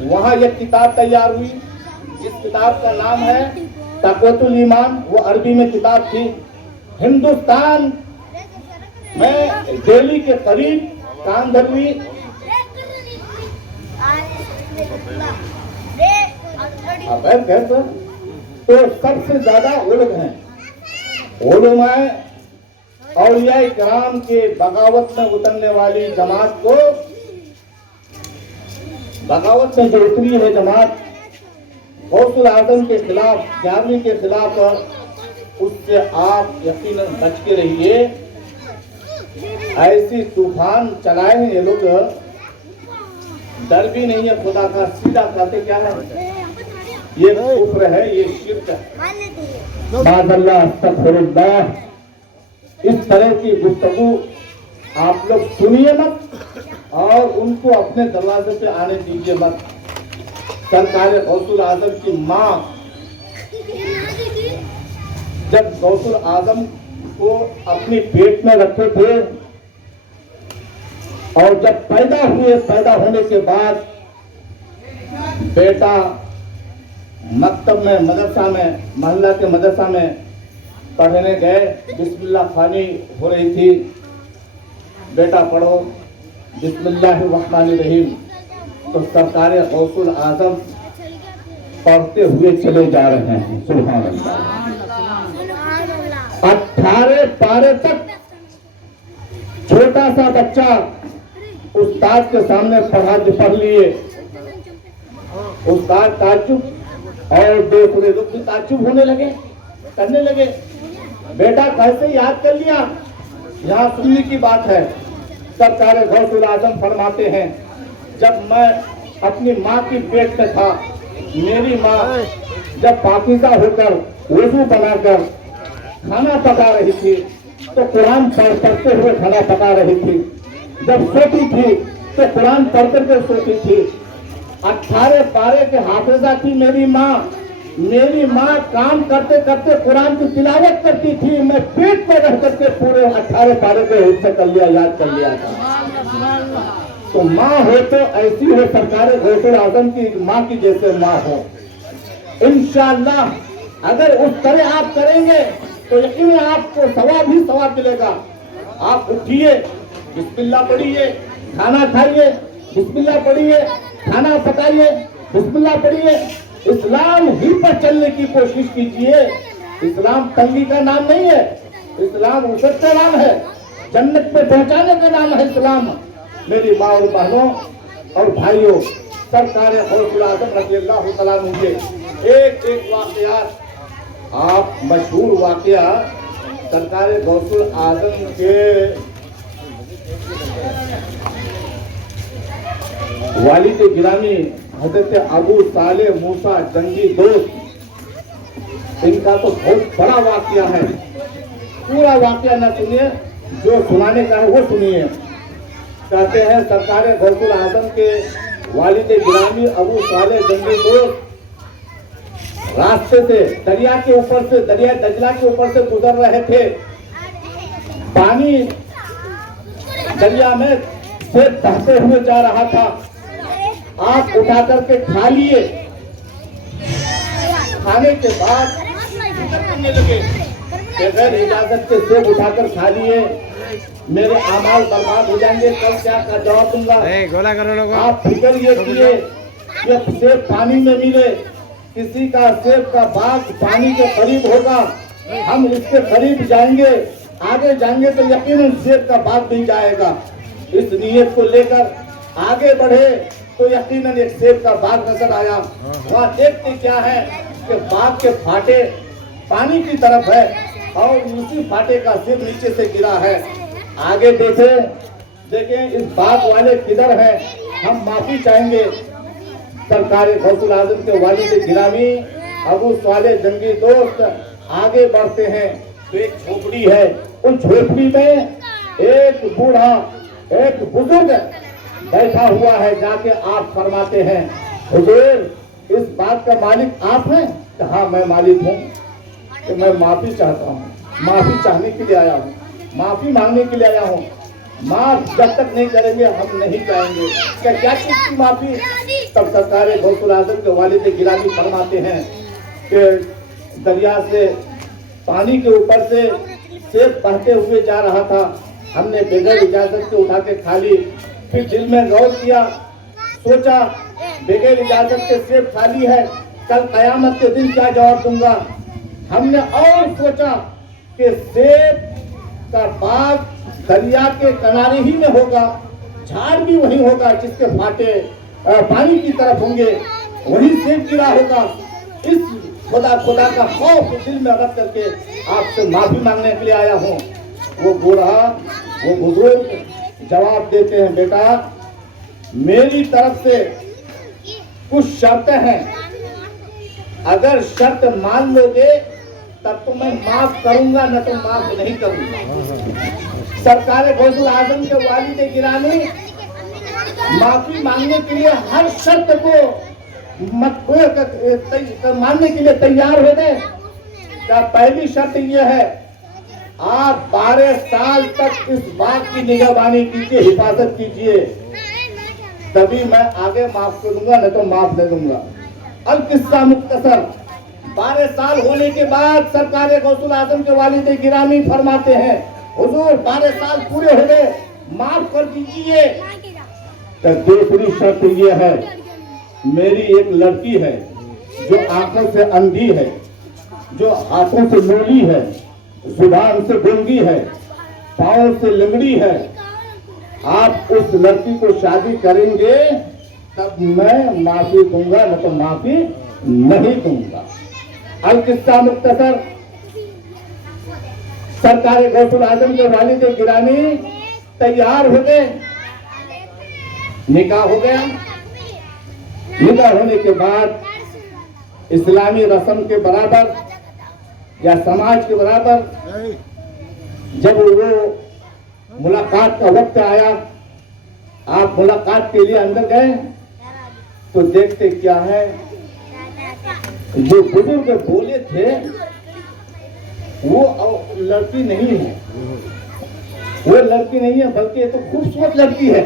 वहाँ एक किताब तैयार हुई जिस किताब का नाम है तक़वतुल ईमान। वो अरबी में किताब थी। हिंदुस्तान में दिल्ली के करीब कांधरवी तो सबसे ज्यादा उलग हैं। उलमाए औलियाए किराम के बगावत में उतरने वाली जमात को, बगावत में जो उतरी है जमात गौसुल आजम के खिलाफ, 11वीं के खिलाफ, उससे आप यकीनन बच के रहिए। ऐसी तूफान चलाए हैं ये लोग, डर भी नहीं है खुदा का। सीधा कहते क्या है? ये कुफ्र है, ये शिर्क है। माज़अल्लाह, अस्तग़फिरुल्लाह। इस तरह की गुफ्तगू आप लोग सुनिए मत और उनको अपने दरवाजे पे आने दीजिए मत। सरकार गौसुल आजम की माँ जब गौसुल आजम को अपनी पेट में रखे थे और जब पैदा हुए, पैदा होने के बाद बेटा मकतब में, मदरसा में, मोहल्ला के मदरसा में पढ़ने गए। बिस्मिल्लाह खानी हो रही थी। बेटा पढ़ो बिस्मिल्लाहिर्रहमानिर्रहीम। तो सरकार गौसुल आजम पढ़ते हुए चले जा रहे हैं। सुभान अल्लाह। 18 पारे तक छोटा सा बच्चा उस्ताद के सामने पढ़ लिए। उस्ताद ताज्जुब और दूसरे लोग भी ताज्जुब होने लगे, करने लगे। बेटा कैसे याद कर लिया? यहाँ सुनने की बात है। सरकार गौसुल आजम फरमाते हैं, जब मैं अपनी माँ की पेट में था, मेरी माँ जब पाकीज़ा होकर वज़ू बनाकर खाना पका रही थी तो कुरान पढ़ते हुए खाना पका रही थी। जब सोती थी तो कुरान पढ़ करके सोती थी। 18 पारे के हाफिजा थी मेरी माँ। मेरी माँ काम करते करते कुरान की तिलावत करती थी। मैं पेट में रह करके पूरे 18 पारे को हिस्सा कर लिया, याद कर लिया था। तो माँ हो तो ऐसी हो, सरकार गौसुल आजम की माँ की जैसे माँ हो। इंशाअल्लाह अगर उस तरह आप करेंगे तो यकीन आपको सवाब ही सवाब मिलेगा। आप उठिए, बिस्मिल्लाह पढ़िए, खाना खाइए, बिस्मिल्लाह पढ़िए, खाना पकाइए, बिस्मिल्लाह पढ़िए। इस्लाम ही पर चलने की कोशिश कीजिए। इस्लाम तंगी का नाम नहीं है, इस्लाम उसद का नाम है, जन्नत पे पहुंचाने का नाम है इस्लाम। मेरी माँ और बहनों और भाइयों, सरकार गौसुल आजम रज़ियल्लाहु तआला अन्हु के एक वाक़यात, आप मशहूर वाक़या सरकार गौसुल आजम के वालिद गिरामी हजरत अबू साले मूसा जंगी दोस्त, इनका तो बहुत बड़ा वाक़या है। पूरा वाक़या न सुनिए, जो सुनाने का है वो सुनिए। कहते हैं सरकार गौसुल आजम के वालिद गिरामी अबू साले जंगी दोस्त रास्ते से दरिया के ऊपर से, दरिया दजला के ऊपर से गुजर रहे थे। पानी दरिया में से बहते हुए जा रहा था। आप उठा करके खा लिए। खाने के बाद करने लगे, बगैर इजाजत से सेब उठाकर खा लिए, मेरे आमाल बर्बाद हो जाएंगे, कल क्या का जवाब दूंगा। आप फिक्र ये किए कि सेब पानी में मिले, किसी का सेब का बाग पानी के करीब होगा, हम इसके करीब जाएंगे, आगे जाएंगे तो यकीनन सेब का बाग मिल जाएगा। इस नीयत को लेकर आगे बढ़े तो यकीनन एक सेब का बाग नजर आया। वहाँ देखते क्या है कि बाग के फाटे पानी की तरफ है और उसी फाटे का सेब नीचे से गिरा है। आगे देखें इस बाग वाले किधर है, हम माफी चाहेंगे। सरकार गौसुल आजम के वालिद गिरामी अबू साले जंगी दोस्त आगे बढ़ते हैं तो एक झोपड़ी है। उस झोपड़ी में एक बूढ़ा, एक बुजुर्ग बैठा हुआ है। जाके आप फरमाते हैं, हुजूर इस बात का मालिक आप हैं? हाँ मैं मालिक हूँ। तो मैं माफी चाहता हूँ, माफी चाहने के लिए आया हूँ, माफी मांगने के लिए आया हूँ। माफ जब तक नहीं करेंगे हम नहीं जाएंगे। क्या चीज की माफी? तब सरकार गौसुल आजम के वालिद गिरामी फरमाते हैं कि दरिया से पानी के ऊपर से सेब बहते हुए जा रहा था, हमने बगैर इजाजत से उठा के खा ली। फिर दिल में गौर किया, सोचा बगैर इजाजत के सेब खा ली है, कल कयामत के दिन क्या जवाब दूंगा। हमने और सोचा कि सेब का बाग दरिया के किनारे ही में होगा, झाड़ भी वही होगा जिसके फाटे पानी की तरफ होंगे, वही सेब गिरा होगा। इस खुदा का खौफ दिल में रख करके आपसे माफी मांगने के लिए आया हूँ। वो बूढ़ा, वो बुजुर्ग जवाब देते हैं, बेटा मेरी तरफ से कुछ शर्तें हैं, अगर शर्त मान लोगे तब तो मैं माफ करूंगा, न तो माफ नहीं करूंगा। सरकार गौसुल आजम के वालिद गिरामी माफी मांगने के लिए हर शर्त को मानने के लिए तैयार हो गए। पहली शर्त यह है, आप 12 साल तक इस बात की निगरानी कीजिए, हिफाजत कीजिए, तभी मैं आगे माफ करूंगा, नहीं तो माफ नहीं दूंगा। अल किस्सा मुख्तसर, 12 साल होने के बाद सरकार गौसुल आजम के वालिद गिरामी फरमाते हैं, हुजूर 12 साल पूरे हो गए, माफ कर दीजिए। तो दूसरी शर्त यह है, मेरी एक लड़की है जो आंखों से अंधी है, जो हाथों से लूली है, जुबान से गूंगी है, पांव से लंगड़ी है, आप उस लड़की को शादी करेंगे तब मैं माफी दूंगा, न तो माफी नहीं दूंगा। अल किस्सा मुख्तसर, सरकार गौसुल आजम के वालिद गिरामी तैयार हो गए, निकाह हो गया। निकाह होने के बाद इस्लामी रस्म के बराबर या समाज के बराबर जब वो मुलाकात का वक्त आया, आप मुलाकात के लिए अंदर गए तो देखते क्या है, जो बुजुर्ग बोले थे वो लड़की नहीं है, वो लड़की नहीं है बल्कि ये तो खूबसूरत लड़की है,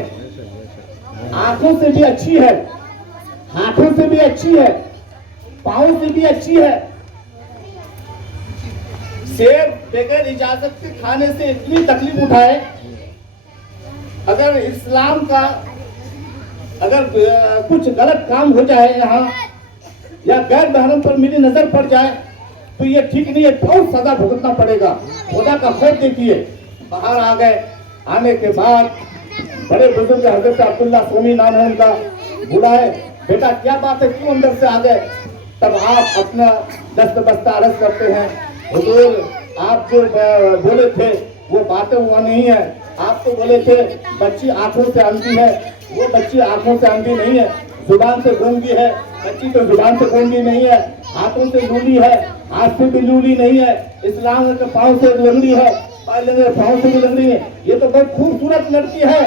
आंखों से भी अच्छी है, हाथों से भी अच्छी है, पाँव से भी अच्छी है। सेब बगैर इजाजत के खाने से इतनी तकलीफ उठाए, अगर इस्लाम का अगर कुछ गलत काम हो जाए यहाँ या गैर महरम पर मेरी नजर पड़ जाए तो ये ठीक नहीं है, बहुत सजा भुगतना पड़ेगा। खुदा का खौफ देखिए। बाहर आ गए, आने के बाद बड़े बुजुर्ग हजरत अब्दुल्ला सोमी नाम है उनका, बुलाए, बेटा क्या बात है, क्यों अंदर से आ गए? तब आप अपना दस्त बस्ता अर्ज करते हैं, हुजूर आप जो बोले थे वो बातें हुआ नहीं है। आप तो बोले थे बच्ची आंखों से अंधी है, वो बच्ची आंखों से अंधी नहीं है, जुबान से गूंगी है। बच्ची तो जुबान से गूंगी नहीं है, हाथों से लूली है, हाथ से भी लूली नहीं है। इस्लाम के पाँव से लंगड़ी है, पाँव से भी लंगड़ी है। ये तो बहुत खूबसूरत लड़की है।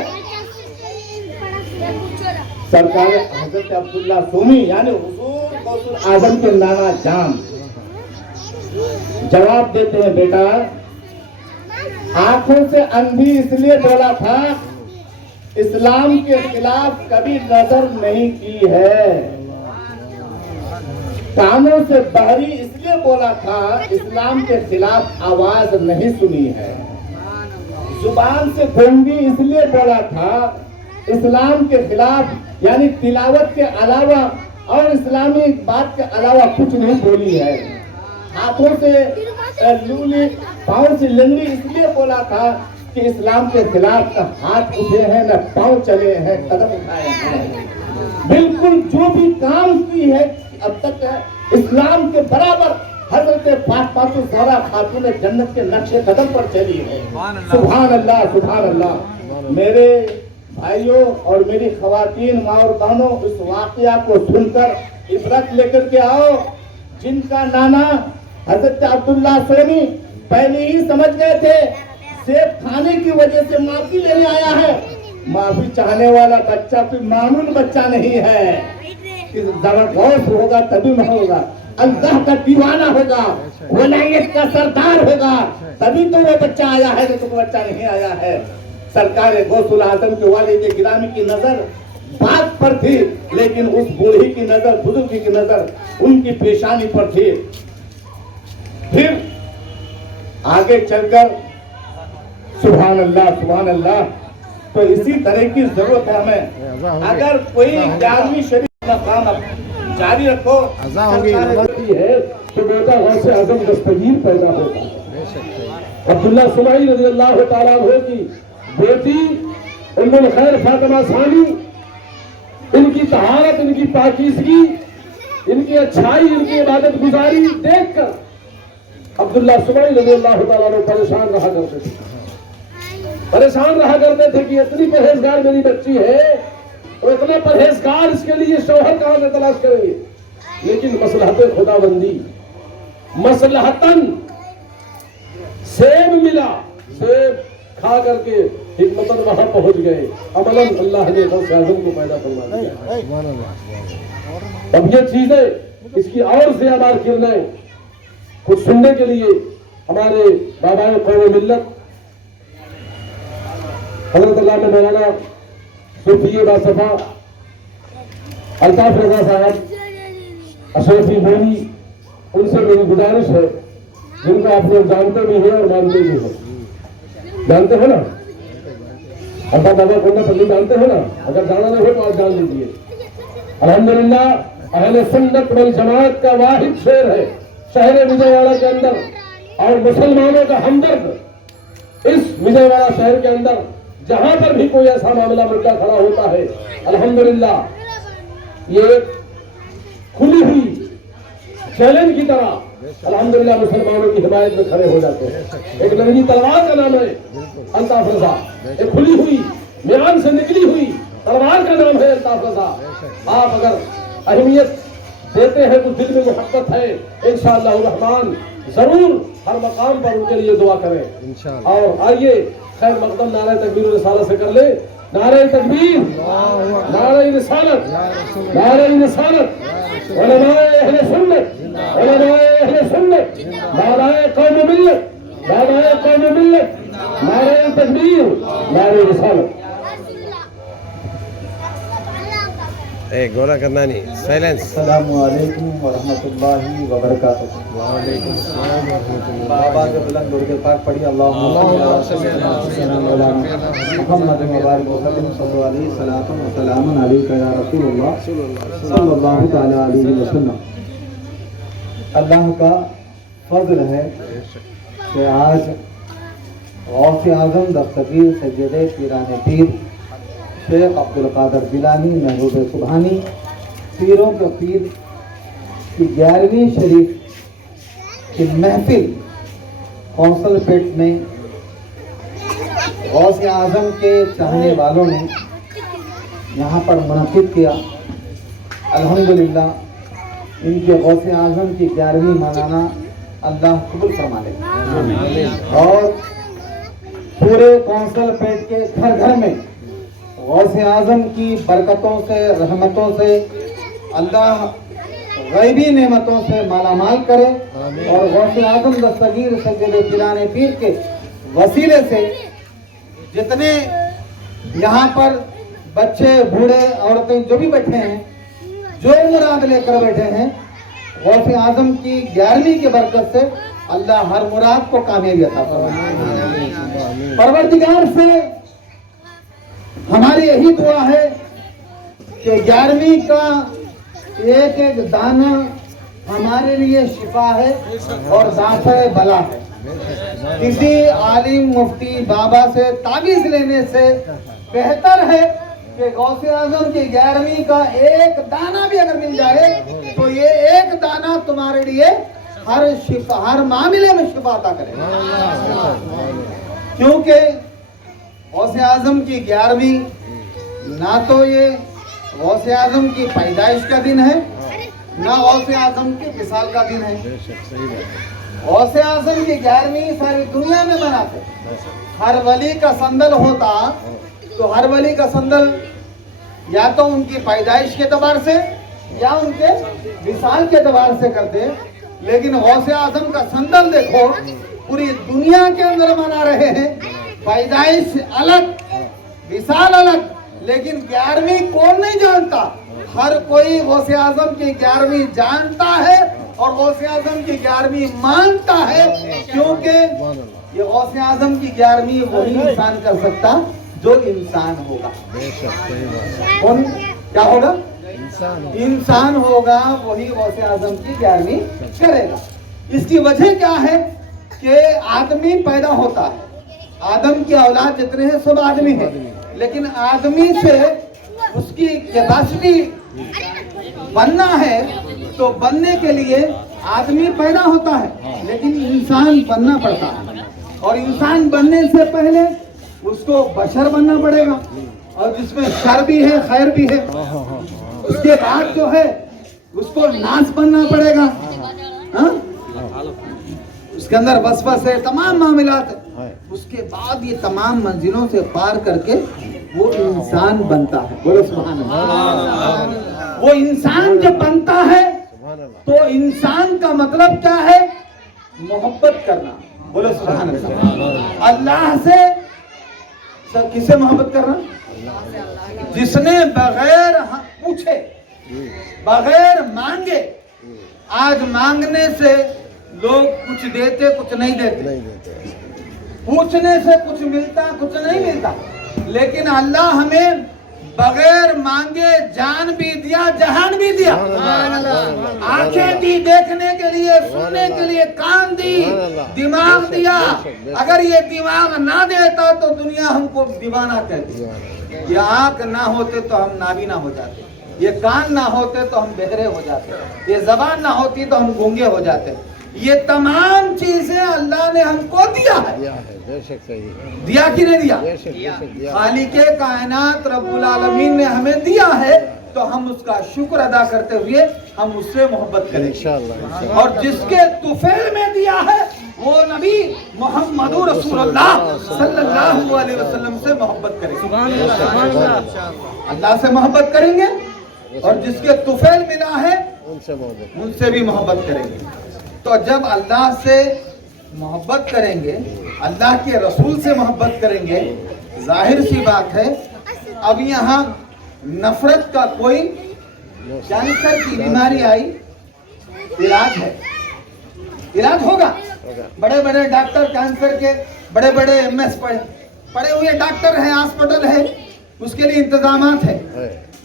सरकार हजरत अब्दुल्ला सोमी यानी हुजूर गौसुल आजम के नाना जान जवाब देते हैं, बेटा आंखों से अंधी इसलिए बोला था, इस्लाम के खिलाफ कभी नजर नहीं की है। कानों से बहरी इसलिए बोला था, इस्लाम के खिलाफ आवाज नहीं सुनी है। जुबान से गूंगी इसलिए बोला था, इस्लाम के खिलाफ यानी तिलावत के अलावा और इस्लामी बात के अलावा कुछ नहीं बोली है। हाथों से लूली, पाँव से लंगड़ी इसलिए बोला था कि इस्लाम के खिलाफ न हाथ उठे हैं न पाँव चले हैं, कदम उठाए हैं। बिल्कुल जो भी काम की है अब तक इस्लाम के बराबर हजरत फातिमा ज़हरा खातून जन्नत के नक्शे कदम पर चली है। सुभान अल्लाह, सुभान अल्लाह। मेरे भाइयों और मेरी खवातीन माँ और बहनों, इस वाकया को सुनकर इबरत लेकर के आओ। जिनका नाना हजरत अब्दुल्ला सोमी पहले ही समझ गए थे सेब खाने की वजह से माफी लेने आया है। माफी चाहने वाला बच्चा कोई मामूल बच्चा नहीं है, जबरदस्त होगा तभी होगा, अल्लाह का दीवाना होगा, वलायत का सरदार होगा, तभी तो वो बच्चा आया है, नहीं तो वो बच्चा नहीं आया है। सरकार गौसुल आजम के वालिद गिरामी की नजर बात पर थी, लेकिन उस बूढ़ी की नजर, बुजुर्ग की नजर उनकी पेशानी पर थी। फिर आगे चलकर सुभान अल्लाह, सुभान अल्लाह। तो इसी तरह की जरूरत है हमें। अगर कोई 11वीं शरीफ का काम जारी रखो है तो बेटा गौसे आजम दस्तगीर पैदा होगा। अब्दुल्ला सुमाई रज़ी अल्लाह तआला अन्हु की बेटी उम्मुल खैर फातिमा सानी, इनकी तहारत, इनकी पाकीज़गी, इनकी अच्छाई, इनकी इबादत गुजारी देखकर अब्दुल्ला सुमाई रज़ी अल्लाह तआला अन्हु परेशान रहा करते थे। परेशान रहा करते थे कि इतनी परहेजगार मेरी बच्ची है और इतना परहेजगार, इसके लिए शौहर कहां से तलाश करेंगे। लेकिन मसलहत खुदाबंदी, मसलहतन सेब मिला, सेब खा करके हिकमतन वहां पहुंच गए। अमलन अल्लाह ने गौसे आज़म को पैदा फरमा दिया। अब ये चीजें, इसकी और ज्यादा किरणें कुछ सुनने के लिए हमारे बाबाए कौम मिल्लत हजरत अल्लामा मौलाना सूफी बासफा अल्ताफ रजा साहब अशरफी बोली, उनसे मेरी गुजारिश है, जिनको आप लोग जानते भी हैं और मानते भी हैं। जानते हो ना, अब्बा बाबा कोन्ना पल्ली जानते हो ना? अगर जाना नहीं हो तो आप जान लीजिए। अल्हम्दुलिल्लाह अहले सुन्नत वल जमात का वाहिद शेर है शहर विजयवाड़ा के अंदर, और मुसलमानों का हमदर्द इस विजयवाड़ा शहर के अंदर जहां पर भी कोई ऐसा मामला मुद्दा खड़ा होता है, अल्हम्दुलिल्लाह ये खुली हुई चैलेंज की तरह अल्हम्दुलिल्लाह मुसलमानों की हिमायत में खड़े हो जाते हैं। एक लंगी तलवार का नाम है अल्ताफ रजा, एक खुली हुई म्यान से निकली हुई तलवार का नाम है अल्ताफ रजा। आप अगर अहमियत देते हैं, कुछ दिल में मोहब्बत है, इंशाअल्लाह रहमान जरूर हर मकाम पर उनके लिए दुआ करें। और आइए खैर मकदम नारे तकबीर रिसालत से कर ले। नारे तकबीर, नारे रिसालत, नारे रिसालत, उलमाए अहले सुन्नत, उलमाए अहले सुन्नत, नारे कौम मिल्लत, नारे कौम मिल्लत, नारे तकबीर, नारे रिसालत। گولا کرنا نہیں سائلنس السلام علیکم ورحمۃ اللہ وبرکاتہ. وعلیکم السلام ورحمۃ اللہ. بابا کے بلند درود پاک پڑھی. اللہم صلی علی محمد مبارک وسلم صلی اللہ علیہ وسلم وسلام علیک یا رسول اللہ صلی اللہ تعالی علیہ وسلم. اللہ کا فضل ہے کہ آج غوث اعظم دستگیر سید پیران پیر شیخ عبدالقادر جیلانی محبوب سبحانی پیروں کے پیر کی 11ویں شریف کی محفل کونسل پیٹ میں غوث اعظم کے چاہنے والوں نے یہاں پر منعقد کیا. الحمدللہ ان کے غوث اعظم کی 11ویں منانا اللہ قبول فرما لے اور پورے کونسل پیٹ کے گھر گھر میں غوث اعظم کی برکتوں سے رحمتوں سے اللہ غیبی نعمتوں سے مالا مال کرے اور غوث اعظم دستگیر سید پیران پیر کے وسیلے سے جتنے یہاں پر بچے بوڑھے عورتیں جو بھی بیٹھے ہیں جو مراد لے کر بیٹھے ہیں غوث اعظم کی 11ویں کی برکت سے اللہ ہر مراد کو کامیابی عطا فرمائے. پروردگار سے ہماری یہی دعا ہے کہ 11ویں کا ایک ایک دانہ ہمارے لیے شفا ہے اور دافع بلا ہے. کسی عالم مفتی بابا سے تعویذ لینے سے بہتر ہے کہ غوث اعظم کی 11ویں کا ایک دانہ بھی اگر مل جائے تو یہ ایک دانہ تمہارے لیے ہر معاملے میں شفا عطا کرے. کیونکہ غوث اعظم کی 11ویں نہ تو یہ غوث اعظم کی پیدائش کا دن ہے نہ غوث اعظم کی وصال کا دن ہے. غوث اعظم کی 11ویں ساری دنیا میں مناتے. ہر ولی کا سندل ہوتا تو ہر ولی کا سندل یا تو ان کی پیدائش کے اعتبار سے یا ان کے وصال کے اعتبار سے کرتے. لیکن غوث اعظم کا سندل دیکھو پوری دنیا کے اندر منا رہے ہیں. پیدائش الگ وصال الگ لیکن 11ویں کون نہیں جانتا. ہر کوئی غوث اعظم کی 11ویں جانتا ہے اور غوث اعظم کی 11ویں مانتا ہے کیونکہ یہ غوث اعظم کی 11ویں وہی انسان کر سکتا جو انسان ہوگا. کون کیا ہوگا؟ انسان ہوگا وہی غوث اعظم کی 11ویں کرے گا. اس کی وجہ کیا ہے کہ آدمی پیدا ہوتا ہے. آدم کی اولاد جتنے ہیں سب آدمی ہیں لیکن آدمی سے اس کی کیپیسٹی بننا ہے تو بننے کے لیے آدمی پیدا ہوتا ہے لیکن انسان بننا پڑتا ہے. اور انسان بننے سے پہلے اس کو بشر بننا پڑے گا اور جس میں شر بھی ہے خیر بھی ہے. اس کے بعد جو ہے اس کو ناس بننا پڑے گا. اس کے اندر وسوسے ہے تمام معاملات ہے. اس کے بعد یہ تمام منزلوں سے پار کر کے وہ انسان بنتا ہے. بولو سبحان اللہ. وہ انسان جب بنتا ہے تو انسان کا مطلب کیا ہے؟ محبت کرنا. بولو سبحان اللہ. اللہ سے کس سے محبت کرنا؟ جس نے بغیر پوچھے بغیر مانگے. آج مانگنے سے لوگ کچھ دیتے کچھ نہیں دیتے. پوچھنے سے کچھ ملتا کچھ نہیں ملتا. لیکن اللہ ہمیں بغیر مانگے جان بھی دیا جہان بھی دیا. آنکھیں دی دیکھنے کے لیے سننے کے لیے کان دی دماغ دیا. اگر یہ دماغ نہ دیتا تو دنیا ہم کو دیوانہ کہتی. یہ آنکھ نہ ہوتے تو ہم نابینا ہو جاتے. یہ کان نہ ہوتے تو ہم بہرے ہو جاتے. یہ زبان نہ ہوتی تو ہم گونگے ہو جاتے. یہ تمام چیزیں اللہ نے ہم کو دیا ہے. دیا کہ نہیں دیا؟ خالق کائنات رب العالمین نے ہمیں دیا ہے تو ہم اس کا شکر ادا کرتے ہوئے ہم اس سے محبت کریں گے. اور جس کے طفیل میں دیا ہے وہ نبی محمد رسول اللہ صلی اللہ علیہ وسلم سے محبت کریں گے. اللہ سے محبت کریں گے اور جس کے طفیل ملا ہے ان سے بھی محبت کریں گے. تو جب اللہ سے محبت کریں گے اللہ کے رسول سے محبت کریں گے ظاہر سی بات ہے اب یہاں نفرت کا کوئی कैंसर की बीमारी आई, इलाज है, इलाज होगा। बड़े बड़े डॉक्टर कैंसर के बड़े बड़े MS पढ़े हुए डॉक्टर हैं, हॉस्पिटल है, उसके लिए इंतजामात है।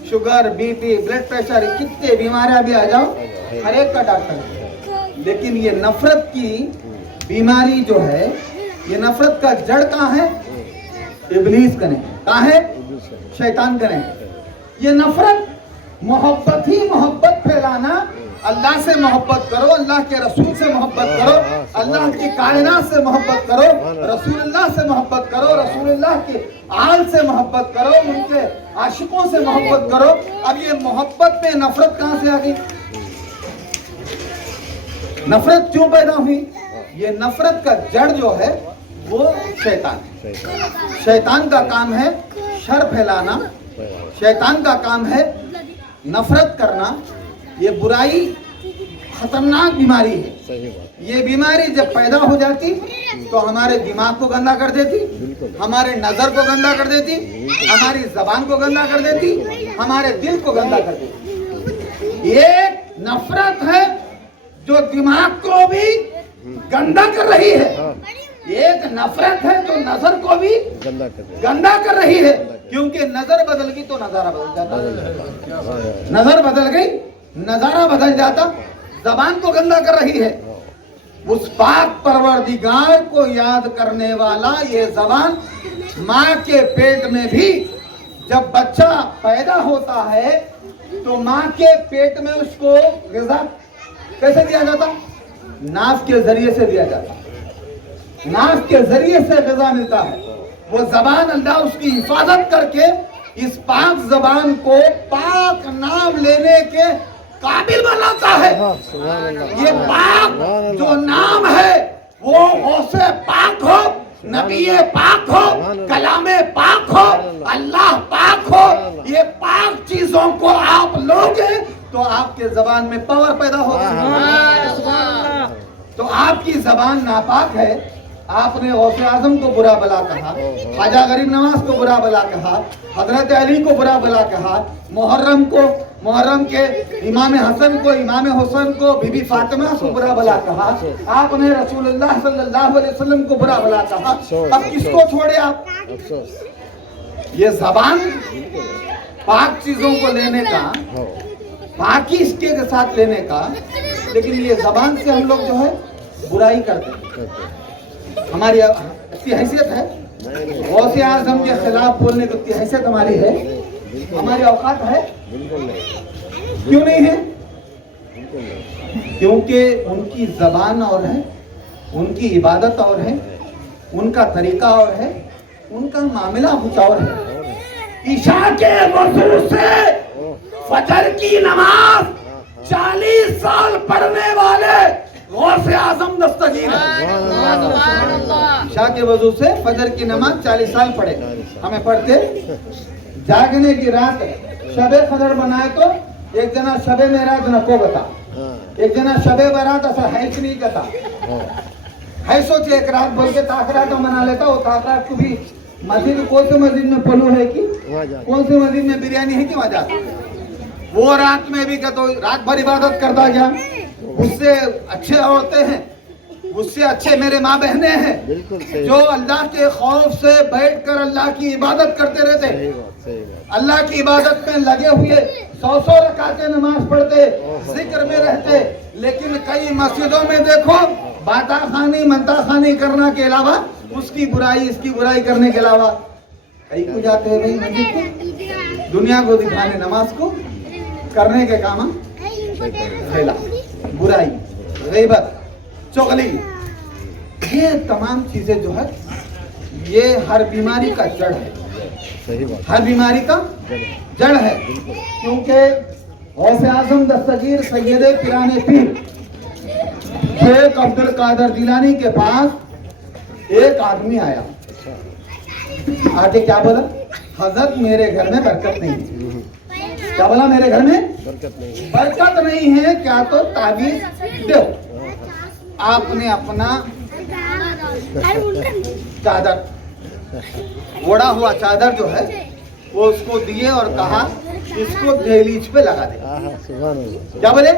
शुगर, BP, ब्लड प्रेशर, कितने बीमारियां भी आ जाओ, हर एक का डॉक्टर है। लेकिन ये नफरत की बीमारी जो है, ये नफरत का जड़ कहाँ है? इब्लीस कने, कहाँ है? शैतान कने। ये नफरत, मोहब्बत ही मोहब्बत फैलाना। अल्लाह से मोहब्बत करो, अल्लाह के रसूल से मोहब्बत करो, अल्लाह की कायनात से मोहब्बत करो, रसूलुल्लाह से मोहब्बत करो, रसूलुल्लाह के आल से मोहब्बत करो, उनके आशिकों से मोहब्बत करो। अब ये मोहब्बत में नफरत कहाँ से आ गई? नफरत क्यों पैदा हुई? ये नफरत का जड़ जो है वो शैतान है। शैतान का काम है शर फैलाना, शैतान का काम है नफरत करना। ये बुराई खतरनाक बीमारी है। ये बीमारी जब पैदा हो जाती तो हमारे दिमाग को गंदा कर देती, हमारे नजर को गंदा कर देती, हमारी जबान को गंदा कर देती, हमारे दिल को गंदा कर देती। ये नफरत है जो दिमाग को भी गंदा कर रही है। एक नफरत है जो नजर को भी गंदा कर रही है, क्योंकि नजर बदल गई तो नजारा बदल जाता, नजर बदल गई नजारा बदल जाता। जबान को गंदा कर रही है। उस पाक परवरदिगार को याद करने वाला ये जबान, माँ के पेट में भी जब बच्चा पैदा होता है तो माँ के पेट में उसको ग़िज़ा कैसे दिया जाता? नाक के जरिए से दिया जाता, नाक के जरिए से ग़िज़ा मिलता है। वो जबान अल्लाह उसकी हिफाजत करके इस पाक जबान को पाक नाम लेने के काबिल बनाता है। ये पाक जो नाम है वो गौसे पाक हो, नबी पाक हो, कलामे पाक हो, अल्लाह पाक हो। ये पाक चीजों को आप लोगे तो आपके जबान में पावर पैदा होगा। तो आपकी जबान नापाक है, आपने गौसे आजम को बुरा भला कहा, ख्वाजा गरीब नवाज को बुरा भला कहा, हजरत अली को बुरा भला कहा, मुहर्रम के इमाम हसन को, इमाम हुसैन को, बीबी फातिमा को बुरा भला कहा, आपने रसूलुल्लाह सल्लल्लाहु अलैहि वसल्लम को बुरा भला कहा। अब किसको छोड़े आप? ये जबान पाक चीजों को लेने का, पाकी इसके साथ लेने का, लेकिन ये जबान से हम लोग जो है बुराई करते हैं। हमारी इतनी हैसियत है, गौसे आज़म के खिलाफ बोलने की इतनी हैसियत हमारी है, हमारी औकात है? क्यों नहीं है? क्योंकि उनकी जबान और है, उनकी इबादत और है, उनका तरीका और है, उनका मामला कुछ और है। ईशा के वजू से फजर की नमाज 40 साल पढ़ने वाले गौसे आजम दस्तगीर है। ईशा के वजू से फजर की नमाज 40 साल पढ़े, हमें पढ़ते जागने की रात शबे कदर बनाए तो एक जना शबे मेराज नको बता, एक जना शबे बारात असल हैच नहीं कहता है। सोचे एक रात बोल के ताकरा तो मना लेता, वो ताकरा को भी मस्जिद, कौन सी मस्जिद में पलू है कि कौन सी मस्जिद में बिरयानी है कि वहाँ जाता, वो रात में भी कहते रात भर इबादत करता गया। उससे अच्छे औरतें हैं, उससे अच्छे मेरे माँ बहने हैं जो अल्लाह के खौफ से बैठकर अल्लाह की इबादत करते रहते, अल्लाह की इबादत में लगे हुए 100 रकातें नमाज पढ़ते, जिक्र में रहते। लेकिन कई मस्जिदों में देखो बाताखानी मंताखानी करना के अलावा, उसकी बुराई इसकी बुराई करने के अलावा कई को जाते हैं भाई मस्जिद को, दुनिया को दिखाने, नमाज को करने के काम फैला, बुराई, गीबत, चुगली, ये तमाम चीजें जो है ये हर बीमारी का जड़ है, हर बीमारी का जड़ है। क्योंकि गौसे आजम दस्तगीर सैयदे पिराने पीर शेख अब्दुल कादर जिलानी के पास एक आदमी आया, आके क्या बोला? हजरत मेरे घर में बरकत नहीं है। क्या बोला? मेरे घर में बरकत नहीं है, क्या तो ताबीज दो। आपने अपना चादर, ओढ़ा हुआ चादर जो है वो उसको दिए और कहा इसको दहलीज पे लगा दे। आहा, सुभान अल्लाह, क्या बोले?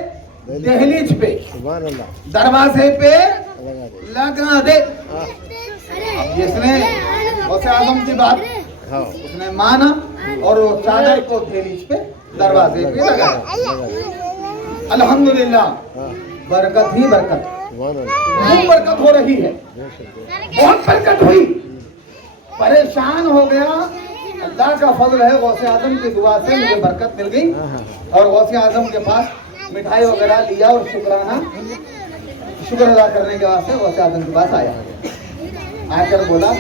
दहलीज पे, सुभान अल्लाह, दरवाजे पे लगा दे। लगा दे। अब जिसने गौसे आजम की बात हाँ, उसने माना और वो चादर को दहलीज पे दरवाजे पे लगाया। अल्हम्दुलिल्लाह, बरकत ही बरकत, सुभान अल्लाह, खूब बरकत हो रही है, बहुत बरकत हुई। परेशान हो गया, अल्लाह का फजल है, गौसे आजम की दुआ से मुझे बरकत मिल गई और गौसे आजम के पास मिठाई वगैरह लिया और शुक्र अदा करने के वास्ते गौसे आजम के पास आया। आकर बोला,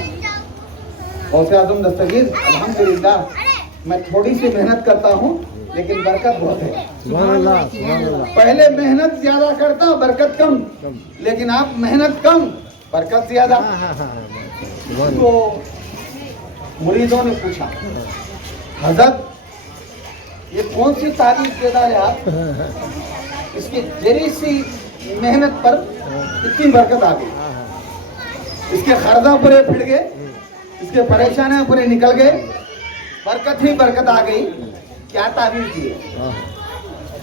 गौसे आजम दस्तगीर, अल्हम्दुलिल्लाह मैं थोड़ी सी मेहनत करता हूँ लेकिन बरकत बहुत है। सुभान अल्लाह, सुभान अल्लाह, पहले मेहनत ज्यादा करता, बरकत कम, लेकिन आप मेहनत कम, बरकत ज्यादा। सुभान तो मुरीदों ने पूछा, हजरत ये कौन सी तारीफ देता है आप, इसकी जरी सी मेहनत पर इतनी बरकत आ गई, इसके खर्चा पूरे फिर गए, इसके परेशानियां पूरे निकल गए, बरकत ही बरकत आ गई। क्या ताबीर की है?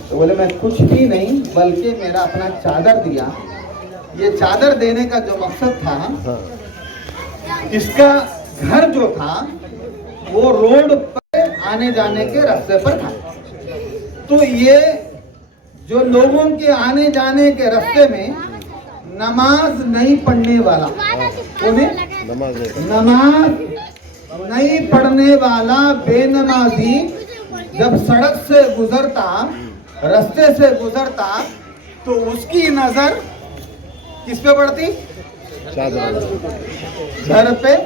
तो बोले मैं कुछ भी नहीं, बल्कि मेरा अपना चादर दिया। ये चादर देने का जो मकसद था, इसका घर जो था वो रोड पर आने जाने के रास्ते पर था। तो ये जो लोगों के आने जाने के रास्ते में नमाज नहीं पढ़ने वाला, उन्हें नमाज नहीं पढ़ने वाला बेनमाजी जब सड़क से गुजरता, रास्ते से गुजरता, तो उसकी नजर किस पे पड़ती? घर पे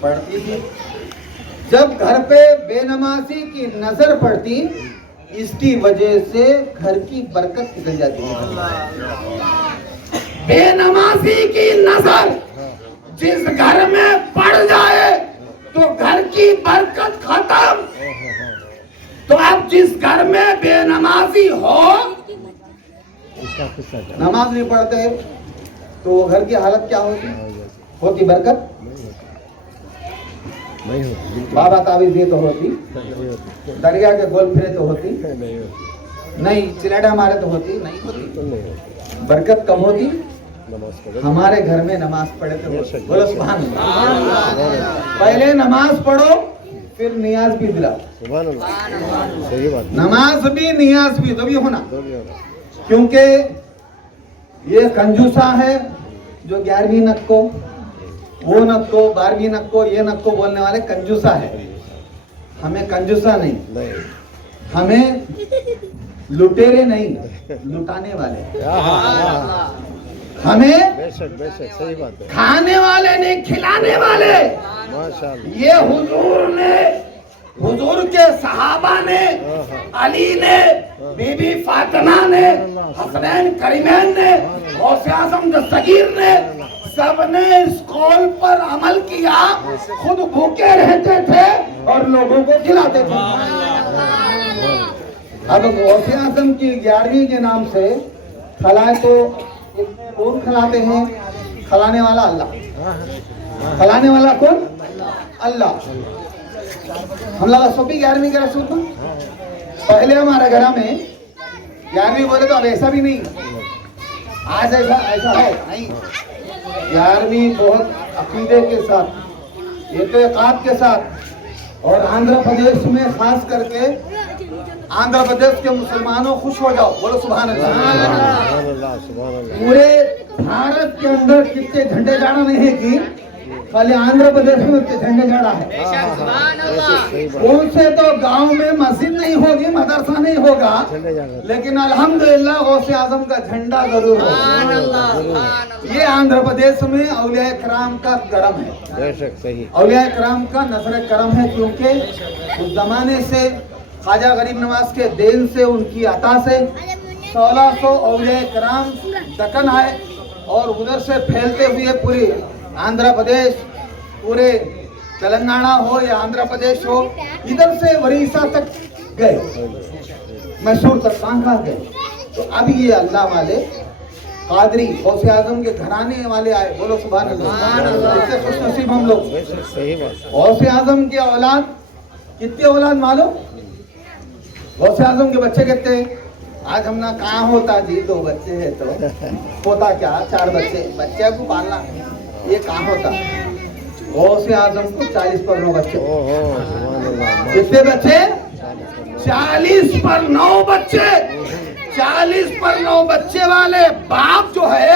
पड़ती थी। जब घर पे बेनमाजी की नजर पड़ती, इसकी वजह से घर की बरकत निकल जाती है। बेनमाजी की नजर जिस घर में पड़ जाए तो घर की बरकत खत्म। तो आप जिस घर में बेनमाजी हो, नमाज नहीं पढ़ते, तो वो घर की हालत क्या होती? होती बरकत नहीं होती, बाबा ताबीज ये तो होती, दरिया के गोल फिरे तो होती नहीं, चिलेटा मारे तो होती नहीं, होती बरकत कम होती। नमाज पढ़ो, हमारे घर में नमाज पढ़े तो बोलो सुभान अल्लाह। पहले नमाज पढ़ो, फिर नियाज भी दिलाओ। सुभान अल्लाह, सही बात, नमाज भी नियाज भी दो भी होना, दो भी होना। क्योंकि ये कंजूसा है जो 11वीं नक को, वो नक को, 12वीं नक को, ये नक को बोलने वाले कंजूसा है। हमें कंजूसा नहीं, नहीं, हमें लुटेरे नहीं, लुटाने वाले। हमें बेशक बेशक, सही बात है, खाने वाले नहीं, खिलाने वाले। माशाअल्लाह, ये हुजूर ने, हुजूर के सहाबा ने, अली ने, बीबी फातिमा ने, हसनैन करीमैन ने, गौसे आज़म दस्तगीर ने, सबने इस कौल पर अमल किया, खुद भूखे रहते थे और लोगों को खिलाते थे। अब गौसे आज़म की 11वीं के नाम से खलाए तो कौन खिलाते हैं? खिलाने वाला अल्लाह। खिलाने वाला कौन? अल्लाह। हम लोग सभी 11वीं के रसूल में, पहले हमारे घर में 11वीं बोले तो अब ऐसा भी नहीं, आज ऐसा है नहीं। 11वीं बहुत अकीदे के साथ, एतकाद के साथ, और आंध्र प्रदेश में खास करके आंध्र प्रदेश के मुसलमानों खुश हो जाओ, बोलो सुभान अल्लाह। सुभान अल्लाह, सुभान अल्लाह, पूरे भारत के अंदर कितने झंडे गाड़ा नहीं है कि खाली आंध्र प्रदेश में उतने झंडे गाड़ा है। सही बात, कौन से तो गांव में मस्जिद नहीं होगी, मदरसा नहीं होगा, चले जाना, लेकिन अल्हम्दुलिल्लाह गौसे आजम का झंडा जरूर होगा। ये आंध्र प्रदेश में औलिया कराम का करम है, बेशक सही, औलिया कराम का नजर करम है, क्योंकि उस जमाने से ख्वाजा गरीब नवाज के देन से, उनकी अता से 1600 औलिया कराम दक्कन आए और उधर से फैलते हुए पूरे आंध्र प्रदेश, पूरे तेलंगाना हो या आंध्र प्रदेश हो, इधर से उड़ीसा तक गए, मैसूर तक, कहाँ गए। तो अब ये अल्लाह वाले कादरी गौसे आजम के घराने वाले आए, बोलो सुभान अल्लाह। इससे खुशनसीब हम लोग। बेशक सही बात, गौसे आजम की औलाद कितने औलाद मालूम? गौसे आजम के बच्चे कितने? आज हम ना कहाँ होता जी, 2 बच्चे हैं तो होता क्या 4 बच्चे, बच्चे को पालना ये कहाँ होता? गौसे आजम को 40 पर 9 बच्चे। ओहो सुभान अल्लाह। कितने बच्चे? 40 पर 9 बच्चे। 40 पर 9 बच्चे वाले बाप जो है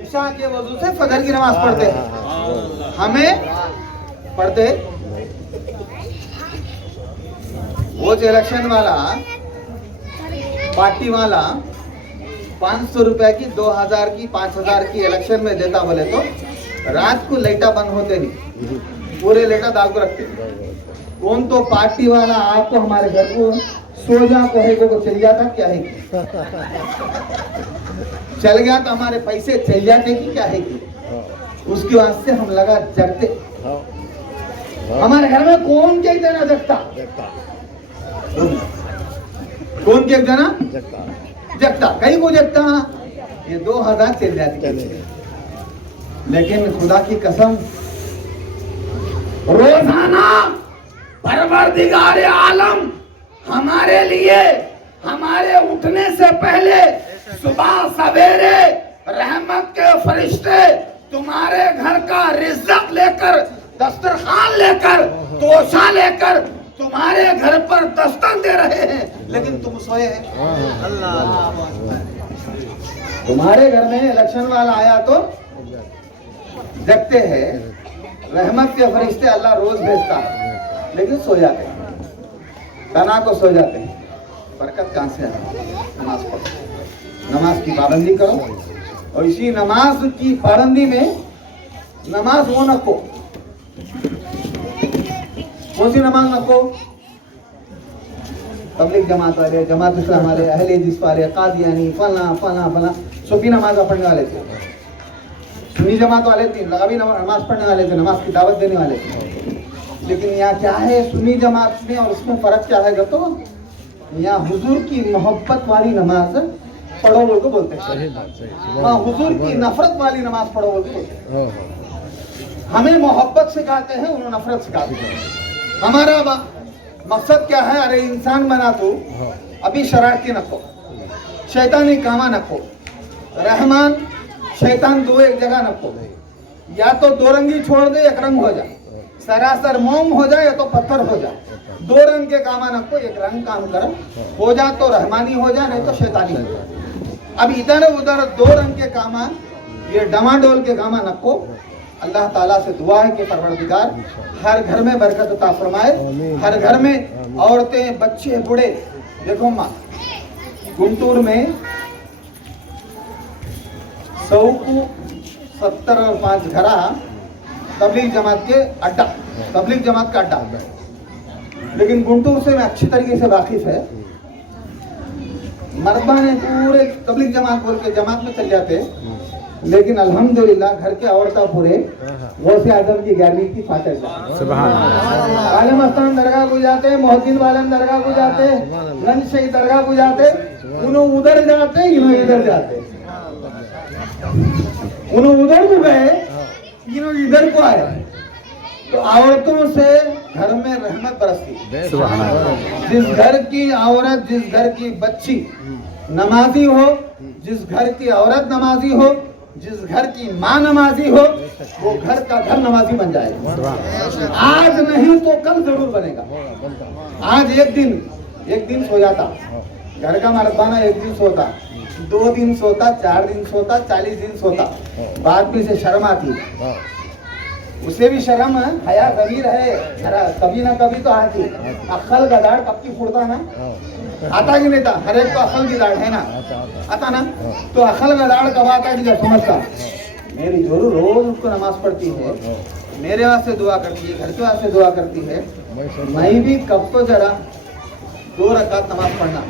ईशा के वजू से फजर की नमाज पढ़ते हैं। हमें पढ़ते वो जो इलेक्शन वाला पार्टी वाला 500 रुपए की, 2000 की, 5000 की इलेक्शन में देता बोले तो रात को लाइटा बंद होते नहीं, पूरे लाइटा दाल को रखते। कौन तो पार्टी वाला आपको हमारे घर को सो जा को है को चल जाता क्या है कि? चल गया तो हमारे पैसे चल जाते कि क्या है कि? उसके वास्ते हम लगा जगते। हमारे घर में कौन के देना जगता? कौन के देना जगता? कहीं को जगता ये 2000 चल जाती। लेकिन खुदा की कसम रोजाना परवरदिगार आलम हमारे लिए हमारे उठने से पहले सुबह सवेरे रहमत के फरिश्ते तुम्हारे घर का रिज़्क़ लेकर, दस्तरखान लेकर, तोशा लेकर तुम्हारे घर पर दस्तक दे रहे हैं, लेकिन तुम सोए हैं। अल्लाह, तुम्हारे घर में इलेक्शन वाला आया तो जगते हैं, रहमत के फरिश्ते अल्लाह रोज भेजता है, लेकिन सो जाते हैं, तना को सो जाते हैं। बरकत कहाँ से है? नमाज पढ़ो, नमाज की पाबंदी करो, और इसी नमाज की पाबंदी में नमाज वो नको। कौन सी नमाज नको? तबलीग जमात वाले, जमात इस्लाम वाले, अहले हदीस वाले, कादियानी, फला फला फला सुफी नमाज पढ़ने वाले थे, सुन्नी जमात वाले थे, लगावी नमाज पढ़ने वाले थे, नमाज की दावत देने वाले थे। लेकिन यहाँ क्या है सुन्नी जमात में और उसमें फर्क क्या है? तो यहाँ हुजूर की मोहब्बत वाली नमाज पढ़ो बोल को बोलते हैं, वहाँ हुजूर की नफरत वाली नमाज पढ़ो बोल को बोलते हैं। हमें मोहब्बत सिखाते हैं, उन्हें नफरत सिखाते हैं। हमारा मकसद क्या है? अरे इंसान बना तो अभी शरारती नको, शैतानी कामा नको, रहमान शैतान दो एक जगह नको, या तो 2 रंगी छोड़ दे, 1 रंग हो जाए, सरासर मोम हो जाए या तो पत्थर हो जाए। 2 रंग के कामा नको, 1 रंग काम कर हो जा तो रहमानी हो जाए, नहीं तो शैतानी हो जाए। अब इधर उधर 2 रंग के कामा, ये डमाडोल के कामा नको। अल्लाह ताला से दुआ है कि परवरदिगार हर घर में बरकत अता फरमाए, हर घर में औरतें, बच्चे, बूढ़े। देखो माँ, गुंटूर में 100 को 70 और 5 घरा तबलीग जमात के अड्डा, तबलीग जमात का अड्डा। लेकिन गुंटूर से मैं अच्छी तरीके से वाकिफ है। मर्दा ने पूरे तबलीग जमात बोल के जमात में चल जाते, लेकिन अल्हम्दुलिल्लाह घर के औरतें पूरे गौसे आजम की 11वीं की फातिह सुभान अल्लाह, आलम अस्तान दरगाह को जाते, मोहद्दीन वालन दरगाह को जाते, गंज शहीद दरगाह को जाते, उन्होंने उधर जाते, इन्होंने इधर जाते, उन्होंने उधर को गए, इन्होंने इधर को आए। तो औरतों से घर में रहमत बरसती। जिस घर की औरत, जिस घर की बच्ची नमाजी हो, जिस घर की औरत नमाजी हो, जिस घर की माँ नमाजी हो, वो घर का घर नमाजी बन जाएगा। आज नहीं तो कल जरूर बनेगा। आज एक दिन सो जाता, घर का मर्दाना 1 दिन सोता, 2 दिन सोता, 4 दिन सोता, 40 दिन सोता, बाद में से शर्म आती, उसे भी शर्म हया ज़मीर है, कभी ना कभी तो आती। अक्ल गदाड़ कब की फुड़ता ना, आता कि नहीं था? हर एक को अक्ल की दाढ़ है ना, आता ना? तो अक्ल गदाड़ कब आता है? जब समझता मेरी जोरू रोज उसको नमाज पढ़ती है, मेरे वास्ते दुआ करती है, घर के वास्ते दुआ करती है, मैं भी कब तो जरा 2 रकात नमाज पढ़ना।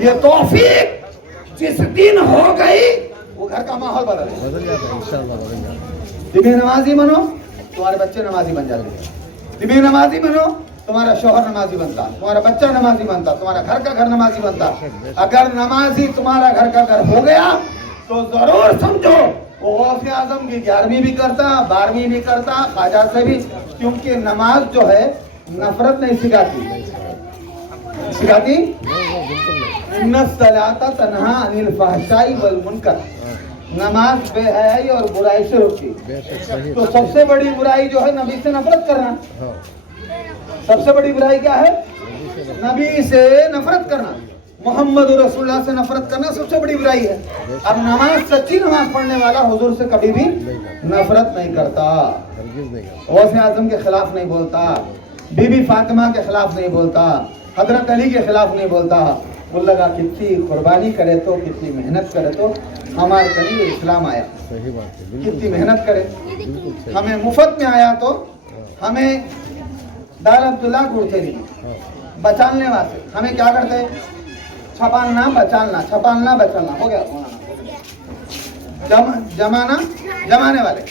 ये तौफीक जिस दिन हो गई, वो घर का माहौल बदल जाता है। तुम्हें नमाजी बनो, तुम्हारे बच्चे नमाजी बन जाते हैं। तुम्हें नमाजी बनो, तुम्हारा शौहर नमाजी बनता, तुम्हारा बच्चा नमाजी बनता, तुम्हारा घर का घर नमाजी बनता। अगर नमाजी तुम्हारा घर का घर हो गया तो जरूर समझो वो गौसे आजम की 11वीं भी करता, 12वीं भी करता, ख्वाजा से भी। क्योंकि नमाज जो है नफरत नहीं सिखाती, सिखाती इन्ना सलाता तन्हा अनिल फहशाई वल मुनकर, नमाज बेहयाई और बुराई से रोकती। तो सबसे बड़ी बुराई जो है नबी से नफरत करना। सबसे बड़ी बुराई क्या है? नबी से नफरत करना, मोहम्मद रसूलुल्लाह से नफरत करना सबसे बड़ी बुराई है। अब नमाज, सच्ची नमाज पढ़ने वाला हुजूर से कभी भी नफरत नहीं करता, गौसे आजम के खिलाफ नहीं बोलता, बीबी फातिमा के खिलाफ नहीं बोलता, हजरत अली के खिलाफ नहीं बोलता। वो लगा कितनी कुर्बानी करे तो, कितनी मेहनत करे तो हमारे करीब इस्लाम आया। कितनी मेहनत करे, हमें मुफ्त में आया तो हमें दार अब्दुल्ला ढूंढते नहीं, बचाने वास्ते हमें क्या करते हैं? छपालना बचालना, छपालना बचालना, हो गया जमाना जमाने वाले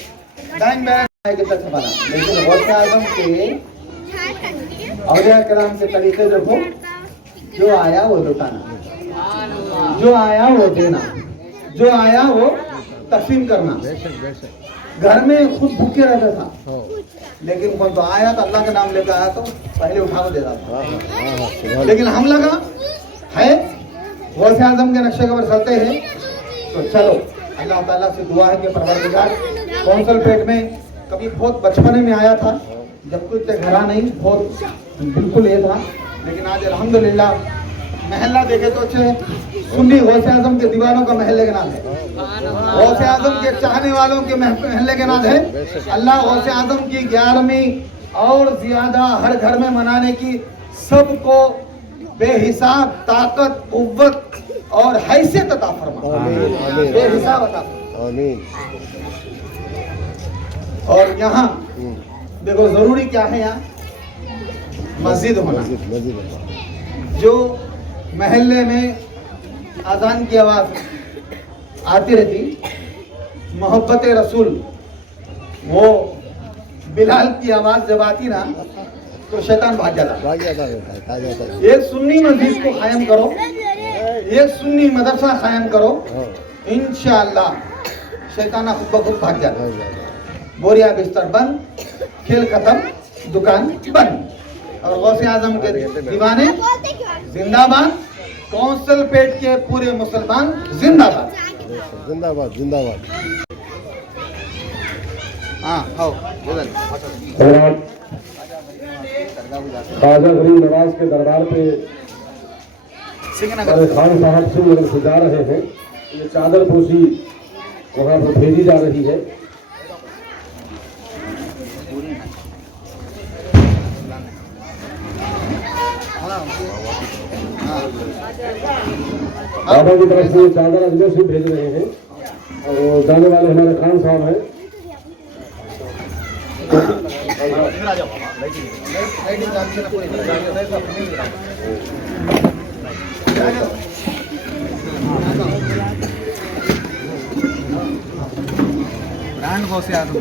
दाइन बैन कितना छपाना। लेकिन गौसे आजम के औलिया कराम के तरीके देखो, जो आया वो लुटाना, जो आया वो देना, जो आया वो तकसीम करना। घर में खुद भूखे रहता था, लेकिन कौन तो आया तो अल्लाह का नाम लेकर आया तो पहले उठा के देता था। लेकिन हम लगा है गौसे आजम के नक्शे पर चलते हैं तो चलो, अल्लाह ताला से दुआ है कि परवरदिगार, कौंसल पेट में कभी बहुत बचपने में आया था, जब कुछ घरा नहीं, बहुत बिल्कुल ये था। लेकिन आज अल्हम्दुलिल्लाह महल्ला देखे तो अच्छे सुन्नी गौसे आजम के दीवानों का महल्ले के नाम है, गौसे आजम के चाहने वालों के महल्ले के नाम है। अल्लाह गौसे आजम की 11वीं और ज्यादा हर घर में मनाने की सबको बेहिसाब ताकत, कुव्वत और हैसियत अता फरमा, बेहिसाब अता फरमा। और यहाँ देखो जरूरी क्या है, यहाँ मस्जिद होना। जो महल्ले में अजान की आवाज आती रहती, मोहब्बत रसूल, वो बिलाल की आवाज जब आती ना तो शैतान भाग जाता। एक सुन्नी मस्जिद को कायम करो, एक सुन्नी मदरसा कायम करो, इंशाअल्लाह शैतान खुद ब खुद भाग जाता। बोरिया बिस्तर बंद, खेल खत्म, दुकान बंद। और गौसे आजम के दीवाने जिंदाबाद, कौंसल पेट के पूरे मुसलमान जिंदाबाद, जिंदाबाद जिंदाबाद। हाँ आओ ख्वाजा गरीब नवाज के दरबार पे खान साहब से जा रहे हैं। ये चादर पोशी वहाँ पर भेजी जा रही है। बाबा की तरफ से चादर अजमेर से भेज रहे हैं और जाने वाले हमारे खान साहब हैं। ब्रांड गौसे आजम